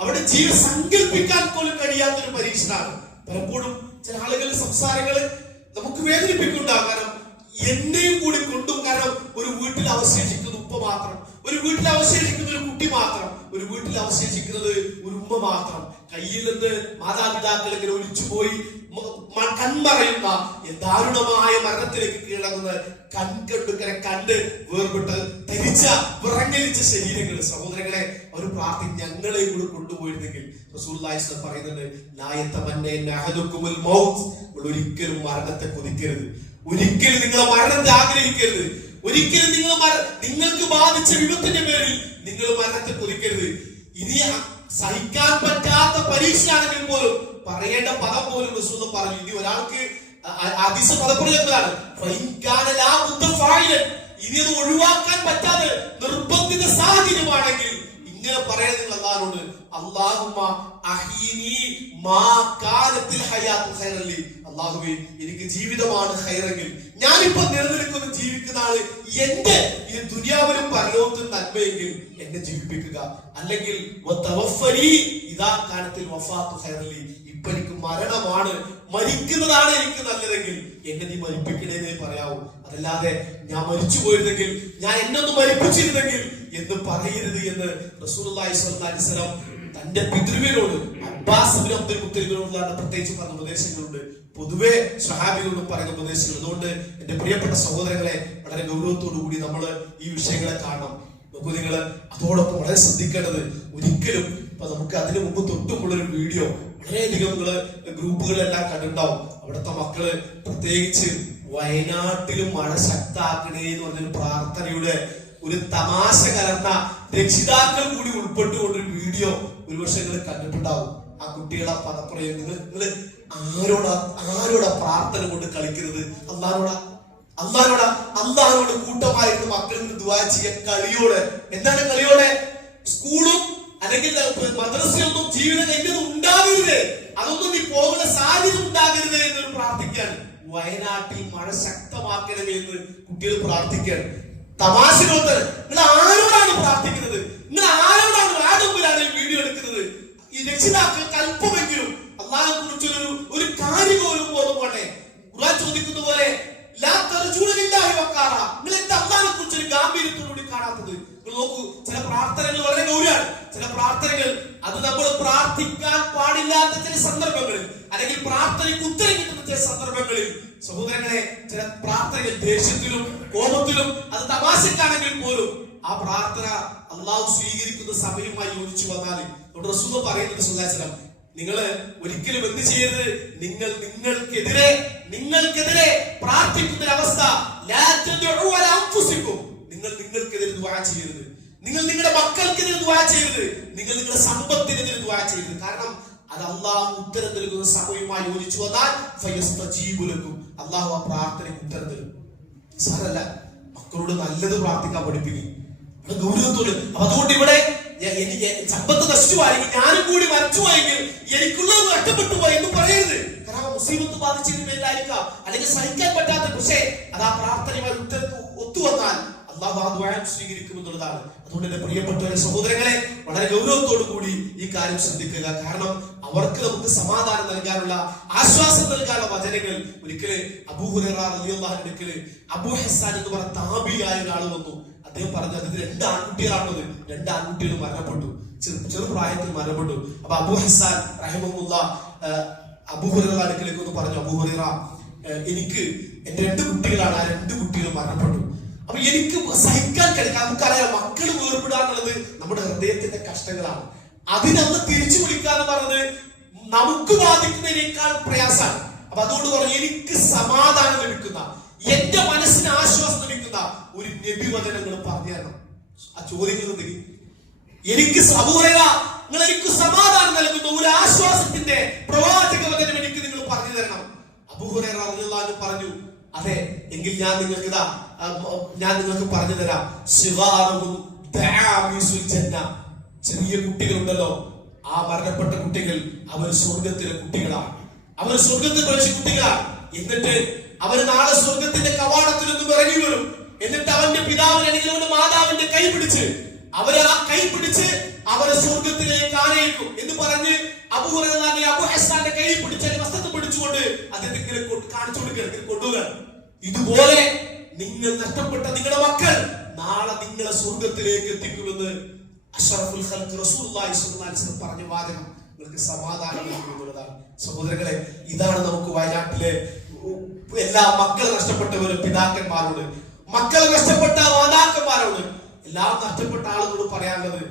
അവിടെ ജീവിതം സങ്കല്പിക്കാൻ പോലും കഴിയാത്തൊരു പരീക്ഷണമാണ്. പലപ്പോഴും ചില ആളുകളുടെ സംസാരങ്ങൾ നമുക്ക് വേദനിപ്പിക്കുന്നുണ്ടാകും. കാരണം എന്നെയും കൂടി കൊണ്ടും. കാരണം ഒരു വീട്ടിൽ അവശേഷിക്കുന്ന ഉപ്പ മാത്രം, ഒരു വീട്ടിൽ അവശേഷിക്കുന്ന ഒരു കുട്ടി മാത്രം, ഒരു വീട്ടിൽ അവശേഷിക്കുന്നത് ഒരു ഉമ്മ മാത്രം. കയ്യിൽ നിന്ന് മാതാപിതാക്കൾ ഇങ്ങനെ ഒലിച്ചുപോയി കൺമറയുന്ന ദാരുണമായ മരണത്തിലേക്ക് കീഴടങ്ങുന്ന കണ്ട് വേർപെട്ട് ധരിച്ച വിറങ്ങലിച്ച ശരീരങ്ങൾ. സഹോദരങ്ങളെ, ഒരു പ്രാർത്ഥന ഞങ്ങളെ കൂടെ കൊണ്ടുപോയിരുന്നെങ്കിൽ റസൂലുള്ളാഹി പറയുന്നുണ്ട്, ഒരിക്കലും മരണത്തെ കൊതിക്കരുത്, ഒരിക്കലും നിങ്ങളെ മരണത്തെ ആഗ്രഹിക്കരുത്, ഒരിക്കലും നിങ്ങൾക്ക് ബാധിച്ച വിപത്തിന്റെ പേരിൽ നിങ്ങൾ മരണത്തെ കൊതിക്കരുത്. ഇനി സഹിക്കാൻ പറ്റാത്ത പരീക്ഷയാണെങ്കിൽ പോലും പറയേണ്ട പദം പോലും റസൂൽ പറഞ്ഞു. ഇനി ഒരാൾക്ക് അതിശ പദപ്രയോഗങ്ങളാണ്. ഇനി അത് ഒഴിവാക്കാൻ പറ്റാതെ നിർബന്ധിത സാഹചര്യമാണെങ്കിൽ ഇങ്ങനെ പറയുന്നത് അല്ലാഹുവോട്, അല്ലാഹുമ്മ അഹീനി മാ കാനത്തിൽ ഹയാത്തു ഖൈറൻ ലി. അല്ലാഹുവേ, എനിക്ക് ജീവിതമാണ് ഖൈറെങ്കിൽ, ഞാനിപ്പോ നിലനിൽക്കുന്ന ജീവിക്കുന്ന ആള് എന്റെ ഈ ദുനിയാവിലും പരലോകത്തും നന്മയെങ്കിൽ എന്നെ ജീവിപ്പിക്കുക. അല്ലെങ്കിൽ വതവഫനി ഇദാ കാനത്തിൽ വഫാത്തു ഖൈറൻ ലി. ഇപ്പൊ എനിക്ക് മരണമാണ്, മരിക്കുന്നതാണ് എനിക്ക് നല്ലതെങ്കിൽ എന്നെ നീ മരിപ്പിക്കണേന്നേ പറയാവൂ. അതല്ലാതെ ഞാൻ മരിച്ചു പോയിരുന്നെങ്കിൽ, ഞാൻ എന്നൊന്ന് മരിപ്പിച്ചിരുന്നെങ്കിൽ എന്ന് പറയരുത് എന്ന് റസൂലുള്ളാഹി സ്വല്ലല്ലാഹി അലൈഹി വസല്ലം തന്റെ പിതൃവിനോട്, അബ്ബാസ് ഇബ്നു അബ്ദുൽ മുത്തലിബിനോടുള്ള പ്രത്യേകിച്ച് പറഞ്ഞ ഉപദേശങ്ങളുണ്ട്. പൊതുവെ സ്വഹാബികളോട് പറയുന്ന ഉപദേശങ്ങൾ. അതുകൊണ്ട് എന്റെ പ്രിയപ്പെട്ട സഹോദരങ്ങളെ, വളരെ ഗൗരവത്തോടു കൂടി നമ്മൾ ഈ വിഷയങ്ങളെ കാണണം. നോക്കൂ, നിങ്ങൾ അതോടൊപ്പം വളരെ ശ്രദ്ധിക്കേണ്ടത്, ഒരിക്കലും ഇപ്പൊ നമുക്ക് അതിനു മുമ്പ് തൊട്ടുമുള്ളൊരു വീഡിയോ വളരെയധികം നിങ്ങള് ഗ്രൂപ്പുകളിലെല്ലാം കണ്ടിട്ടുണ്ടാവും. അവിടുത്തെ മക്കള് പ്രത്യേകിച്ച് വയനാട്ടിലും മഴ ശക്താക്കണേ എന്ന് പറഞ്ഞൊരു പ്രാർത്ഥനയുടെ ഒരു തമാശ കലർന്ന രക്ഷിതാക്കൾ കൂടി ഉൾപ്പെട്ടുകൊണ്ടൊരു വീഡിയോ ഒരുപക്ഷെ നിങ്ങൾ കണ്ടിട്ടുണ്ടാവും. ആ കുട്ടികളെ പദപ്രയോഗം നിങ്ങൾ ആരോടാ പ്രാർത്ഥന കൊണ്ട് കളിക്കുന്നത്? അള്ളാഹുനോട് കൂട്ടമായിരുന്നു മക്കളിൽ നിന്ന് ദുആ ചെയ്യാൻ. കളിയോടെ. എന്താണ് കളിയോടെ? സ്കൂളും അല്ലെങ്കിൽ മദ്രസയൊന്നും ജീവിതം എന്നത് ഉണ്ടാകരുത്, അതൊന്നും നീ പോകുന്ന സാഹചര്യം ഉണ്ടാകരുത് എന്നൊരു പ്രാർത്ഥിക്കാണ്. വയനാട്ടിൽ മഴ ശക്തമാക്കണമേ എന്ന് കുട്ടികൾ പ്രാർത്ഥിക്കുകയാണ്. തമാശകളോട് നിങ്ങൾ ആരോടാണ് പ്രാർത്ഥിക്കുന്നത്? നിങ്ങൾ ആരോടാണ് ആടുമ്പിലാണ് വീഡിയോ എടുക്കുന്നത്? ഈ രക്ഷിതാക്കൾക്ക് അല്പമെങ്കിലും അള്ളാഹിനെ കുറിച്ചൊരു ഒരു കാര്യം പോലും ബോധമാണ്. ഖുർആൻ ചോദിക്കുന്ന പോലെ നിങ്ങൾ എന്താ അള്ളാഹിനെ കുറിച്ചൊരു ഗാംഭീര്യത്തോടുകൂടി കാണാത്തത്? നിങ്ങൾ നോക്കൂ, ചില പ്രാർത്ഥനകൾ വളരെ ഗൗരവമാണ്. ചില പ്രാർത്ഥനകൾ അത് നമ്മൾ പ്രാർത്ഥിക്കാൻ പാടില്ലാത്ത ചില സന്ദർഭങ്ങളിൽ, അല്ലെങ്കിൽ പ്രാർത്ഥനയ്ക്ക് ഉത്തരം കിട്ടുന്ന ചില സന്ദർഭങ്ങളിൽ സഹോദരങ്ങളെ, ചില പ്രാർത്ഥനകൾ ദേഷ്യത്തിലും കോപത്തിലും അത് തമാശക്കാണെങ്കിൽ പോലും ആ പ്രാർത്ഥന അള്ളാഹു സ്വീകരിക്കുന്ന സമയമായി യോജിച്ചു വന്നാൽ റസൂൽ പറയുന്നത് സല്ലല്ലാഹു അലൈഹി വസല്ലം, നിങ്ങൾ ഒരിക്കലും എന്ത് ചെയ്യരുത്, നിങ്ങൾക്കെതിരെ പ്രാർത്ഥിക്കുന്ന അവസ്ഥ, നിങ്ങൾ നിങ്ങൾക്കെതിരെ ദുആ ചെയ്യരുത്, നിങ്ങൾ നിങ്ങളുടെ മക്കൾക്കെതിരെ ദുആ ചെയ്യരുത്, നിങ്ങൾ നിങ്ങളുടെ സമ്പത്തിനെതിരെ ദുആ ചെയ്യരുത്. കാരണം അത് അള്ളാഹു ഉത്തരം നൽകുന്ന സമയവുമായി യോജിച്ചു വന്നാൽ ഫയസ്തജീബു ലക്കും, അള്ളാഹു ആ പ്രാർത്ഥനയ്ക്ക് ഉത്തരം തരും. സാരല്ല, മക്കളോട് നല്ലത് പ്രാർത്ഥിക്കാൻ പഠിപ്പിക്കും, ഗൗരവത്തോട്. അതുകൊണ്ട് ഇവിടെ എനിക്ക് സമ്പത്ത് നശിച്ചുപോയെങ്കിൽ, ഞാനും കൂടി മരിച്ചുപോയെങ്കിൽ, എനിക്കുള്ളത് നഷ്ടപ്പെട്ടു പോയി എന്ന് പറയരുത്. കാരണം മുസീബത്ത് ബാധിച്ചതിന് പേരിലായിരിക്കാം, അല്ലെങ്കിൽ സഹിക്കാൻ പറ്റാത്ത, പക്ഷേ അത് ആ പ്രാർത്ഥനയുമായി ഒത്തുവന്നാൽ അള്ളാഹു ആ ദുആ സ്വീകരിക്കുമെന്നുള്ളതാണ്. അതുകൊണ്ട് എന്റെ പ്രിയപ്പെട്ടവരെ, സഹോദരങ്ങളെ, വളരെ ഗൗരവത്തോടു കൂടി ഈ കാര്യം ശ്രദ്ധിക്കുക. കാരണം അവർക്ക് നമുക്ക് സമാധാനം നൽകാനുള്ള, ആശ്വാസം നൽകാനുള്ള വചനങ്ങൾ. ഒരിക്കല് അബൂ ഹുറൈറ റളിയല്ലാഹു അൻഹു അടുക്കല് അബൂ ഹസ്സാൻ എന്ന് പറഞ്ഞ താബിയായ ഒരാൾ വന്നു. അദ്ദേഹം പറഞ്ഞു, അതിന് 2 ആൺകുട്ടികളാണത്, 2 ആൺകുട്ടികൾ മരണപ്പെട്ടു, ചെറുപ്രായത്തിൽ മരണപ്പെട്ടു. അപ്പൊ അബൂ ഹസ്സാൻ റഹിമഹുല്ലാഹ് അബൂ ഹുറൈറ അടുക്കലേക്ക് ഒന്ന് പറഞ്ഞു, അബൂ ഹുറൈറ, എനിക്ക് എന്റെ 2 കുട്ടികളാണ്, ആ 2 കുട്ടികൾ മരണപ്പെട്ടു. അപ്പൊ എനിക്ക് സഹിക്കാൻ കഴിയില്ല. നമുക്കറിയാം, മക്കൾ വേർപെടുക എന്നുള്ളത് നമ്മുടെ ഹൃദയത്തിന്റെ കഷ്ടങ്ങളാണ്. അതിനന്ന് തിരിച്ചു വിളിക്കാന്ന് പറഞ്ഞത് നമുക്ക് ബാധിക്കുന്നതിനേക്കാൾ പ്രയാസമാണ്. അപ്പൊ അതുകൊണ്ട് പറഞ്ഞു, എനിക്ക് സമാധാനം ലഭിക്കുന്ന, എന്റെ മനസ്സിന് ആശ്വാസം ലഭിക്കുന്ന ഒരു നബി വചനങ്ങൾ പറഞ്ഞു തരണം. ആ ചോദ്യങ്ങൾ എനിക്ക് നിങ്ങൾ എനിക്ക് സമാധാനം നൽകുന്ന ഒരു ആശ്വാസത്തിന്റെ പ്രവാചക വചനം എനിക്ക് നിങ്ങൾ പറഞ്ഞു തരണം. അബൂ ഹുറൈറ റളിയല്ലാഹു അൻഹു പറഞ്ഞു, അതെ, എങ്കിൽ ഞാൻ നിങ്ങൾക്ക് പറഞ്ഞു തരാം. ചെറിയ കുട്ടികളുണ്ടല്ലോ, ആ മരണപ്പെട്ട കുട്ടികൾ, അവർ സ്വർഗത്തിലെ കുട്ടികളാണ്, അവർ സ്വർഗത്തിൽ പ്രവേശിച്ച കുട്ടികളാണ്. എന്നിട്ട് അവർ നാളെ സ്വർഗത്തിന്റെ കവാടത്തിൽ നിന്നും ഇറങ്ങി വരും. എന്നിട്ട് അവന്റെ പിതാവിന് അല്ലെങ്കിൽ അവന്റെ മാതാവിന്റെ കൈ പിടിച്ച്, അവരെ ആ കൈ പിടിച്ച് അവരെ സ്വർഗത്തിലേക്ക് ആനയിക്കും എന്ന് പറഞ്ഞ് അബൂ ഹുറൈറ അബൂ ഹസ്സാന്റെ കൈ പിടിച്ച് വസ്ത്രത്തെ പിടിച്ചുകൊണ്ട് അദ്ദേഹത്തെ കാണിച്ചു കൊടുക്കുകയാണ്, കൊണ്ടുപോവുകയാണ്. ഇതുപോലെ നിങ്ങൾ നഷ്ടപ്പെട്ട നിങ്ങളുടെ മക്കൾ നാളെ നിങ്ങളെ സ്വർഗത്തിലേക്ക് എത്തിക്കുമെന്ന് അഷ്റഫുൽ ഖൽഖ് റസൂലുള്ളാഹി സ്വല്ലല്ലാഹു അലൈഹി വസല്ലം പറഞ്ഞ വാചകം നിങ്ങൾക്ക് സമാധാനം നൽകുന്നതാണ്. സഹോദരങ്ങളെ, ഇതാണ് നമുക്ക് വയനാട്ടിലെ എല്ലാ മക്കളെ നഷ്ടപ്പെട്ടവരും പിതാക്കന്മാരോട്, മക്കളെ നഷ്ടപ്പെട്ട മാതാക്കന്മാരോട്, എല്ലാം നഷ്ടപ്പെട്ട ആളുകളോട് പറയാനുള്ളത്,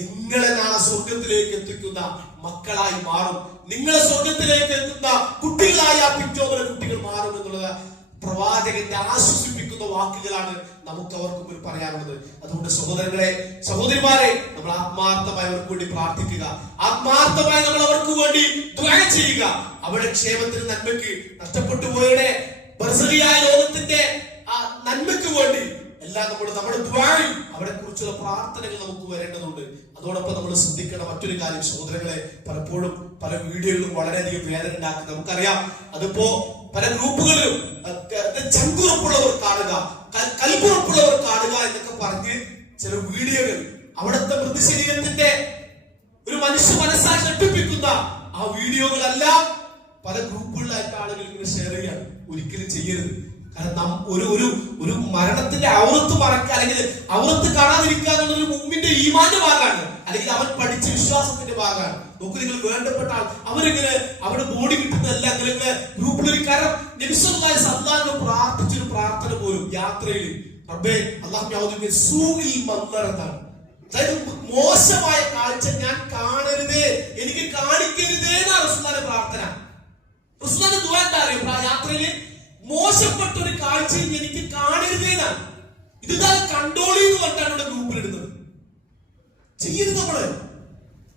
നിങ്ങളെ നാളെ സ്വർഗത്തിലേക്ക് എത്തിക്കുന്ന മക്കളായി മാറും, നിങ്ങളെ സ്വർഗത്തിലേക്ക് എത്തുന്ന കുട്ടികളായി ആ പിറ്റോമല കുട്ടികൾ മാറും എന്നുള്ളത് പ്രവാചകന്റെ ആശ്വസിപ്പിക്കുന്ന വാക്കുകളാണ് നമുക്ക് അവർക്ക് മുന്നിൽ പറയാനുള്ളത്. അതുകൊണ്ട് സഹോദരങ്ങളെ, സഹോദരിമാരെ, നമ്മൾ ആത്മാർത്ഥമായി അവർക്ക് വേണ്ടി പ്രാർത്ഥിക്കുക, ആത്മാർത്ഥമായി നമ്മൾ അവർക്ക് വേണ്ടി ദുആ ചെയ്യുക. അവരുടെ ക്ഷേമത്തിന്, നന്മയ്ക്ക്, നഷ്ടപ്പെട്ടു പോയവരുടെ ബർസഖിയായ ലോകത്തിന്റെ ആ നന്മയ്ക്ക് വേണ്ടി എല്ലാം നമ്മുടെ ദുആയിൽ അവരെ കുറിച്ചുള്ള പ്രാർത്ഥനകൾ നമുക്ക് വരേണ്ടതുണ്ട്. അതോടൊപ്പം നമ്മൾ ശ്രദ്ധിക്കണം മറ്റൊരു കാര്യം, സഹോദരങ്ങളെ, പലപ്പോഴും പല വീഡിയോകളിലും വളരെയധികം വേദന ഉണ്ടാക്കും. നമുക്കറിയാം, അതിപ്പോ പല ഗ്രൂപ്പുകളിലും ചങ്കുറപ്പുള്ളവർ കാണുക, കൽപ്പുറപ്പുള്ളവർ കാണുക എന്നൊക്കെ പറഞ്ഞ് ചില വീഡിയോകൾ, അവിടുത്തെ മൃതശരീരത്തിന്റെ ഒരു മനുഷ്യ മനസ്സാൽ ഞെട്ടിപ്പിക്കുന്ന ആ വീഡിയോകളെല്ലാം പല ഗ്രൂപ്പുകളിലായിട്ട് ആളുകൾ ഇങ്ങനെ ഷെയർ ചെയ്യാണ്. ഒരിക്കലും ചെയ്യരുത്. കാരണം ഒരു മരണത്തിന്റെ ഔറത്ത് മറക്കുക, അല്ലെങ്കിൽ ഔറത്ത് കാണാതിരിക്കുക എന്നുള്ളൊരു മുമ്പിന്റെ ഈമാന്റെ ഭാഗമാണ്, അല്ലെങ്കിൽ അവൻ പഠിച്ച വിശ്വാസത്തിന്റെ ഭാഗമാണ്. നോക്കൂ, നിങ്ങൾ വേണ്ടപ്പെട്ട ആൾ അവരിങ്ങനെ അവിടെ ബോഡി കിട്ടുന്നതല്ല, അങ്ങനെ ഗ്രൂപ്പിലൊരു കാരണം നബി സല്ലല്ലാഹു അലൈഹി വസല്ലം പ്രാർത്ഥിച്ചൊരു പ്രാർത്ഥന പോലും യാത്രയിൽ, റബ്ബേ അല്ലാഹു സൂഇൽ മൻദറതാണ്, അതായത് മോശമായ കാഴ്ച ഞാൻ കാണരുതേ, എനിക്ക് കാണിക്കരുതേ എന്നാണ് റസൂലുള്ളാഹിന്റെ പ്രാർത്ഥന. റസൂലുള്ളാഹിന്റെ ദുആ എന്താ അറിയോ? യാത്രയിൽ മോശപ്പെട്ട ഒരു കാഴ്ചയും എനിക്ക് കാണരുതേന്നാണ്. ഇതാ കണ്ടോളി എന്ന് പറഞ്ഞാണ് ഇവിടെ ഗ്രൂപ്പിൽ ഇടുന്നത്. ചെയ്യരുത്. നമ്മള്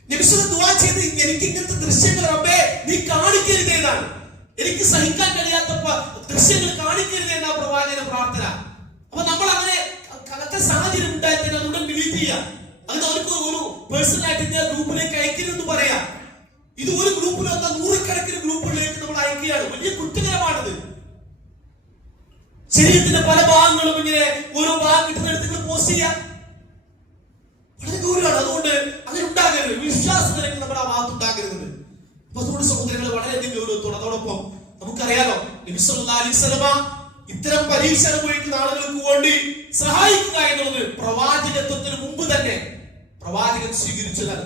നബിസ്വല്ലല്ലാഹു ദുആ ചെയ്ത്, എനിക്ക് ഇങ്ങനത്തെ ദൃശ്യങ്ങൾ റബ്ബേ നീ കാണിക്കരുതേന്നാണ്, എനിക്ക് സഹിക്കാൻ കഴിയാത്ത ദൃശ്യങ്ങൾ കാണിക്കരുതേന്നാ പ്രവാചകന്റെ പ്രാർത്ഥന. അപ്പൊ നമ്മൾ അങ്ങനെ അങ്ങനത്തെ സാഹചര്യം ഉണ്ടായിട്ട് അതുകൊണ്ട് ഡിലീറ്റ് ചെയ്യുക, അങ്ങനെ അവർക്ക് ഒരു പേഴ്സണായിട്ട് ഗ്രൂപ്പിലേക്ക് അയക്കരുതെന്ന് പറയാം. ഇത് ഒരു ഗ്രൂപ്പിലൊക്കെ നൂറുകണക്കിന് ഗ്രൂപ്പുകളിലേക്ക് നമ്മൾ അയക്കുകയാണ്. വലിയ കുറ്റകരമാണത്. ശരീരത്തിന്റെ പല ഭാഗങ്ങളും ഇങ്ങനെ ഓരോ ഭാഗം കിട്ടുന്നിടത്ത് പോസ്റ്റ് ചെയ്യാൻ വളരെ ദൂരമാണ്. അതുകൊണ്ട് അങ്ങനെ ഉണ്ടാകരുത്. വിശ്വാസത്തിലേക്ക് നമ്മുടെ ആ ഭാഗത്ത് ഉണ്ടാകരുത്. അപ്പൊ അതുകൊണ്ട് സഹോദരങ്ങൾ വളരെയധികം ഗൗരവത്തോടെ, അതോടൊപ്പം നമുക്കറിയാലോ, നബി സല്ലല്ലാഹു അലൈഹി വസല്ലം ഇത്തരം പരീക്ഷ അനുഭവിക്കുന്ന ആളുകൾക്ക് വേണ്ടി സഹായിക്കുക എന്നുള്ളത് പ്രവാചകത്വത്തിന് മുമ്പ് തന്നെ പ്രവാചകൻ സ്വീകരിച്ചതാണ്.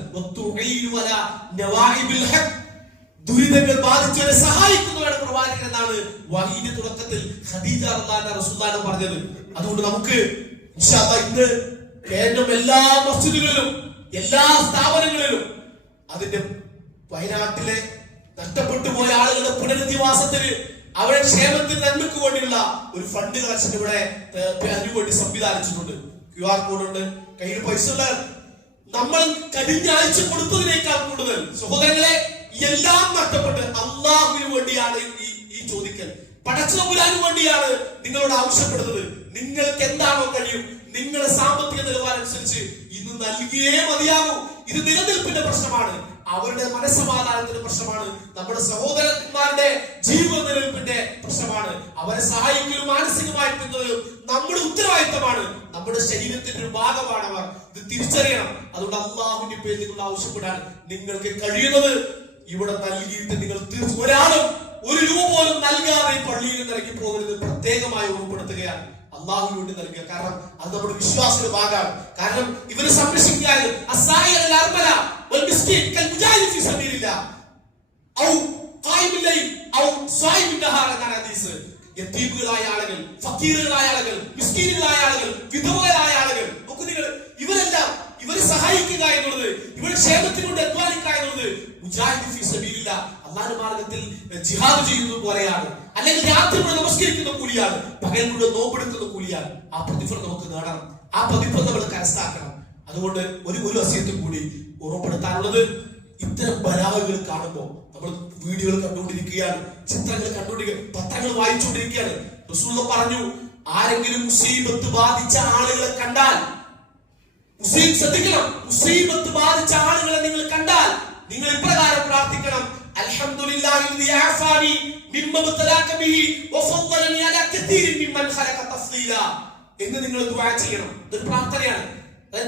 ദുരിതങ്ങൾ ബാധിച്ചവരെ സഹായിക്കുന്നവരാണ് പ്രവാചകൻ എന്നാണ് വഹീന്റെ തുടക്കത്തിൽ ഖദീജ റസൂലുള്ളാഹി പറഞ്ഞത്. അതുകൊണ്ട് നമുക്ക് ഇൻഷാ അല്ലാഹ് ഇന്ന് കേരളം എല്ലാ മസ്ജിദുകളിലും എല്ലാ സ്ഥാപനങ്ങളിലും അതിന്റെ വയനാട്ടിലെ നഷ്ടപ്പെട്ടു പോയ ആളുകളുടെ പുനരധിവാസത്തിന് അവരുടെ ക്ഷേമത്തിന് നന്മയ്ക്ക് വേണ്ടിയുള്ള ഒരു ഫണ്ട് കളക്ഷൻ ഇവിടെ അതിനുവേണ്ടി സംവിധാനിച്ചിട്ടുണ്ട്. QR കോഡ് ഉണ്ട്, കയ്യിൽ പൈസ ഉള്ള നമ്മൾ കഴിഞ്ഞ ആഴ്ച കൊടുത്തതിനേക്കാൾ കൂടുതൽ സഹോദരങ്ങളെ എല്ലാം നഷ്ടപ്പെട്ട് അള്ളാഹുവിന് വേണ്ടിയാണ് ഈ ചോദിക്കൽ. പടച്ചതമ്പുരാന് വേണ്ടിയാണ് നിങ്ങളോട് ആവശ്യപ്പെടുന്നത്. നിങ്ങൾക്ക് എന്താണോ കഴിയും നിങ്ങളുടെ സാമ്പത്തിക നിലവാരം അനുസരിച്ച് ഇന്ന് നൽകിയേ മതിയാകൂ. ഇത് നിലനിൽപ്പിന്റെ പ്രശ്നമാണ്, അവരുടെ മനസ്സമാധാനത്തിന്റെ പ്രശ്നമാണ്, നമ്മുടെ സഹോദരന്മാരുടെ ജീവൻ നിലനിൽപ്പിന്റെ പ്രശ്നമാണ്. അവരെ സഹായിക്കലും മാനസികമായി പിന്തുണയും നമ്മുടെ ഉത്തരവാദിത്തമാണ്, നമ്മുടെ ശരീരത്തിന്റെ ഒരു ഭാഗമാണ്. അവർ ഇത് തിരിച്ചറിയണം. അതുകൊണ്ട് അള്ളാഹുവിന്റെ പേരിൽ നിങ്ങൾ ആവശ്യപ്പെടാൻ നിങ്ങൾക്ക് കഴിയുന്നത് ഇവിടെ നൽകിയിട്ട് നിങ്ങൾ ഒരാളും ഒരു രൂപ പോലും നൽകാതെ പള്ളിയിൽ നിന്ന് ഇറങ്ങി പോകരുത് പ്രത്യേകമായി ഓർമ്മപ്പെടുത്തുകയാണ്. അള്ളാഹുവിന് വേണ്ടി നൽകുക. കാരണം അത് നമ്മുടെ വിശ്വാസത്തിന്റെ ഭാഗമാണ്. കാരണം ഇവരെ സംരക്ഷിക്കാൻ യതീമുകളായ ആളുകൾ, ഫക്കീറുകളായ ആളുകൾ, മിസ്കീനുകളായ ആളുകൾ, വിധവകളായ ആളുകൾ, ഇവരെല്ലാം ഇവരെ സഹായിക്കുക എന്നുള്ളത്, ഇവരുടെ ക്ഷേമത്തിന് വേണ്ടി അധ്വാനിക്കുക എന്നുള്ളത് മുജാഹിദ് ഫീ സബീലില്ലാഹ് അല്ലാഹുവിന്റെ മാർഗ്ഗത്തിൽ ജിഹാദ് ചെയ്യുന്നത് പോലെയാണ്. അല്ലെങ്കിൽ രാത്രി മുഴുവൻ നമസ്കരിക്കുന്ന കൂലിയാണ്, പകൽ മുഴുവൻ നോമ്പെടുക്കുന്ന കൂലിയാണ്. ആ പ്രതിഫലം നമുക്ക് നേടണം, ആ പ്രതിഫലം നമ്മൾ കരസ്ഥമാക്കണം. അതുകൊണ്ട് ഒരു വസിയത്തും കൂടി ഓർമ്മപ്പെടുത്താനുള്ളത്, ഇത്തരം ബലാഹകൾ കാണുമ്പോൾ നമ്മൾ വീഡിയോകൾ കണ്ടുകൊണ്ടിരിക്കുകയാണ്, ചിത്രങ്ങൾ കണ്ടുകൊണ്ടിരിക്കുക, പത്രങ്ങൾ വായിച്ചുകൊണ്ടിരിക്കുകയാണ്. റസൂൽ പറഞ്ഞു, ആരെങ്കിലും മുസീബത്ത് ബാധിച്ച ആളുകളെ കണ്ടാൽ, ശ്രദ്ധിക്കണം, മുസീബത്ത് ബാധിച്ച ആളുകളെ നിങ്ങൾ കണ്ടാൽ നിങ്ങൾ ഇപ്രകാരം പ്രാർത്ഥിക്കണം: അൽഹംദുലില്ലാഹി ആഫാനി മിമ്മ ബതലാക ബിഹി വഫദ്ദലനി അലാ കതീരിൻ മിമ്മൻ ഖലഖ തഫ്ളീലാ എന്ന് നിങ്ങൾ ദുആ ചെയ്യണം. ഇതൊരു പ്രാർത്ഥനയാണ്,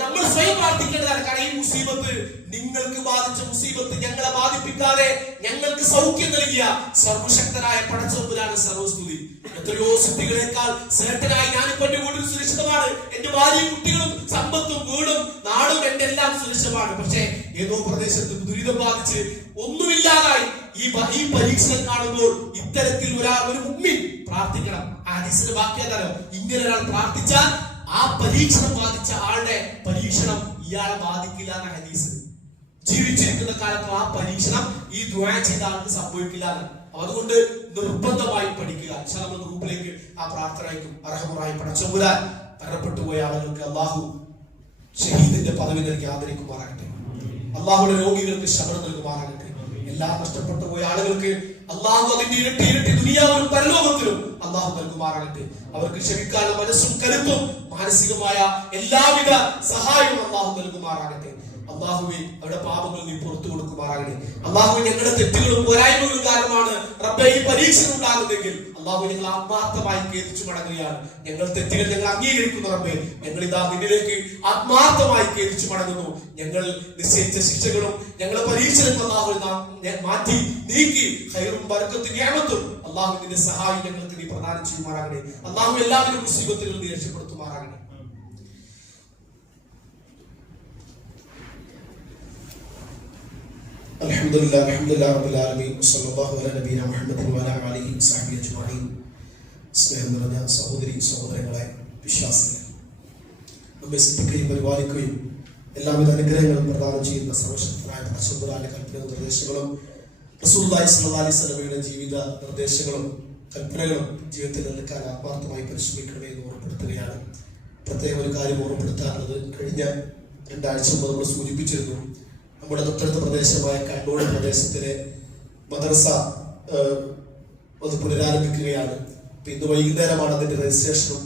നമ്മൾ സ്വയം പ്രാർത്ഥിക്കേണ്ടതാണ്. കാരണം ഈ മുസീബത്ത്, നിങ്ങൾക്ക് ബാധിച്ച മുസീബത്ത് ഞങ്ങളെ ബാധിപ്പിക്കാതെ ഞങ്ങൾക്ക് സൗഖ്യം നൽകിയ സർവശക്തനായ പടച്ചതമ്പുരാന് സർവസ്തുതി. എത്രയോ സിദ്ധികളെക്കാൾ ശ്രേഷ്ഠനായി ഞാനിപ്പോ എന്റെ വീട്ടിൽ സുരക്ഷിതമാണ്, എന്റെ ഭാര്യയും കുട്ടികളും സമ്പത്തും വീടും നാടും എന്റെ എല്ലാം സുരക്ഷിതമാണ്. പക്ഷേ ഏതോ പ്രദേശത്ത് ദുരിതം ബാധിച്ച് ഒന്നുമില്ലാതായി ഈ പരീക്ഷണം കാണുമ്പോൾ ഇത്തരത്തിൽ ഒരു മുമ്മിൻ പ്രാർത്ഥിക്കണം. ആ ഹദീസിന്റെ ബാക്കി എന്താണോ, ഇങ്ങനെ ഒരാൾ പ്രാർത്ഥിച്ചാൽ ആ പരീക്ഷണം ബാധിച്ച ആളുടെ പരീക്ഷണം ഇയാളെ ബാധിക്കില്ല എന്ന ഹദീസ്. ജീവിച്ചിരിക്കുന്ന കാലത്ത് ആ പരീക്ഷണം ഈ ദുആ ചെയ്ത ആൾക്ക് സംഭവിക്കില്ല. അതുകൊണ്ട് നിർബന്ധമായി പഠിക്കുക. നമ്മുടെ ഗ്രൂപ്പിലേക്ക് ആ പ്രാർത്ഥന അയക്കും. അർഹമുറായി പടച്ചതമ്പുരാൻ മരണപ്പെട്ടു പോയ ആളുകൾക്ക് അള്ളാഹു ഷഹീദിന്റെ പദവി നൽകി ആദരിക്കുമാറാകട്ടെ. അള്ളാഹുയുടെ രോഗികൾക്ക് ശമനം നൽകുമാറാകട്ടെ. എല്ലാം നഷ്ടപ്പെട്ടു പോയ ആളുകൾക്ക് അള്ളാഹു അതിന്റെ ഇരട്ടി ഇരട്ടി ദുനിയാവിലും പരലോകത്തിലും അള്ളാഹു നൽകുമാറാകട്ടെ. അവർക്ക് ക്ഷമിക്കാനുള്ള മനസ്സും കരുത്തും മാനസികമായ എല്ലാവിധ സഹായവും അള്ളാഹു നൽകുമാറാകട്ടെ. അള്ളാഹുവെ അവരുടെ പാപങ്ങൾ നീ പുറത്തു കൊടുക്കുമാറാകട്ടെ. അള്ളാഹു ഞങ്ങളുടെ തെറ്റുകളും പോരായ്മകളും കാരണമാണ് റബ്ബേ ഈ പരീക്ഷണം ഉണ്ടാകുന്നെങ്കിൽ അള്ളാഹു ഞങ്ങൾ ആത്മാർത്ഥമായി ഖേദിച്ചു മടങ്ങുകയാണ്. ഞങ്ങൾ തെറ്റുകൾ ഞങ്ങൾ അംഗീകരിക്കുന്നു റബ്ബേ. ഞങ്ങൾ ഇതാ നിന്നിലേക്ക് ആത്മാർത്ഥമായി ഖേദിച്ചു മടങ്ങുന്നു. ഞങ്ങൾ നിശ്ചയിച്ച ശിക്ഷകളും ഞങ്ങളുടെ പരീക്ഷണങ്ങൾ അള്ളാഹു മാറ്റി നീക്കി ഖൈറും ബർക്കത്തും നിഅമത്തും അള്ളാഹു നിന്റെ സഹായം ഞങ്ങൾക്ക് നീ പ്രദാനം ചെയ്യുമാറാകട്ടെ. അള്ളാഹു എല്ലാവരും മുസീബത്തുകൾ നീ രക്ഷപ്പെടുത്തുമാറാകട്ടെ. അൽഹംദുലില്ലാഹി റബ്ബിൽ ആലമീൻ വസല്ലല്ലാഹു അലാ നബിയിനാ മുഹമ്മദിൻ വഅലാ ആലിഹി വസഹ്ബിഹി അജ്മഈൻ. സ്നേഹം നിറഞ്ഞ സഹോദരങ്ങളെ, വിശ്വാസികളെ, നമ്മെ സൃഷ്ടിക്കുകയും പരിപാലിക്കുകയും എല്ലാവിധ അനുഗ്രഹങ്ങളും പ്രദാനം ചെയ്യുന്ന സർവശക്തനായ പടച്ചതമ്പുരാന്റെ കൽപ്പനകളും നിർദ്ദേശങ്ങളും റസൂലുള്ളാഹി സ്വല്ലല്ലാഹു അലൈഹി വസല്ലമയുടെ ജീവിത നിർദ്ദേശങ്ങളും കൽപ്പനകളും ജീവിതത്തിൽ നിൽക്കാൻ ആത്മാർത്ഥമായി പരിശ്രമിക്കണമേ എന്ന് ഓർമ്മപ്പെടുത്തുകയാണ്. പ്രത്യേകം ഒരു കാര്യം ഓർമ്മപ്പെടുത്താറുള്ളത്, കഴിഞ്ഞ 2 ആഴ്ച മുമ്പ് നമ്മൾ സൂചിപ്പിച്ചിരുന്നു, നമ്മുടെ തൊട്ടടുത്ത പ്രദേശമായ കണ്ണൂർ പ്രദേശത്തിലെ മദ്രസ അത് പുനരാരംഭിക്കുകയാണ്. ഇന്ന് വൈകുന്നേരമാണ് അതിന്റെ രജിസ്ട്രേഷനും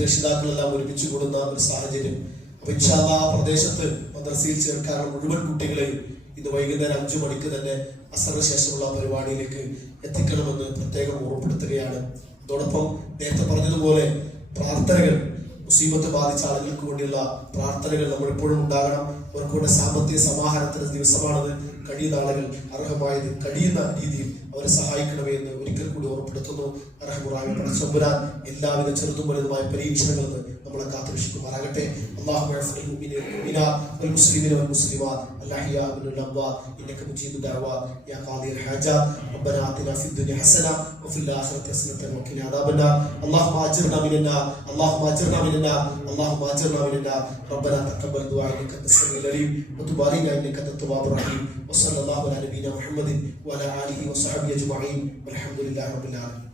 രക്ഷിതാക്കളെല്ലാം ഒരുമിച്ച് കൂടുന്ന ഒരു സാഹചര്യം. അപ്പൊ ഇൻഷാ അല്ലാഹ് ആ പ്രദേശത്ത് മദ്രസയിൽ ചേർക്കാനുള്ള മുഴുവൻ കുട്ടികളെയും ഇന്ന് വൈകുന്നേരം 5 മണിക്ക് തന്നെ അസറിന് ശേഷമുള്ള പരിപാടിയിലേക്ക് എത്തിക്കണമെന്ന് പ്രത്യേകം ഓർമ്മപ്പെടുത്തുകയാണ്. അതോടൊപ്പം നേരത്തെ പറഞ്ഞതുപോലെ പ്രാർത്ഥനകൾ, മുസീബത്ത് ബാധിച്ച ആളുകൾക്ക് വേണ്ടിയുള്ള പ്രാർത്ഥനകൾ നമ്മൾ എപ്പോഴും ഉണ്ടാകണം. അവർക്ക് വേണ്ട സാമ്പത്തിക സമാഹരണത്തിന് ദിവസമാണത്. കഴിയുന്ന ആളുകൾ അർഹമായത് കഴിയുന്ന രീതിയിൽ അവരെ സഹായിക്കണമേ എന്ന് ഒരിക്കൽ കൂടി ഓർപ്പെടുത്തുന്നു. റഹ്മുറായ പടച്ചതമ്പുരാൻ എല്ലാവിധ ചെറുതും വലുതുമായ പരീക്ഷണങ്ങളിൽ നിന്ന് നമ്മളെ കാത്തുരക്ഷിക്കുമാറാകട്ടെ. അല്ലാഹു യഗ്ഫിർ വൽ മുസ്ലിമീന വൽ മുസ്ലിമാത് അൽഅഹ്യാ മിനൽ അംവാത് ഇന്നക മുജീബു ദഅവാ യാ ഖാദിയൽ ഹാജാത് റബ്ബനാ ആതിനാ ഫിദ് ദുനിയ ഹസന വഫിൽ ആഖിറതി ഹസനതൻ വഖിനാ അദാബന്നാർ اللهم اجرنا من النار اللهم اجرنا من النار اللهم اجرنا من النار ربنا تقبل دعاء انك انت السميع العليم وتب علينا انك انت التواب الرحيم وصلى الله على نبينا محمد وعلى اله وصحبه اجمعين والحمد لله رب العالمين.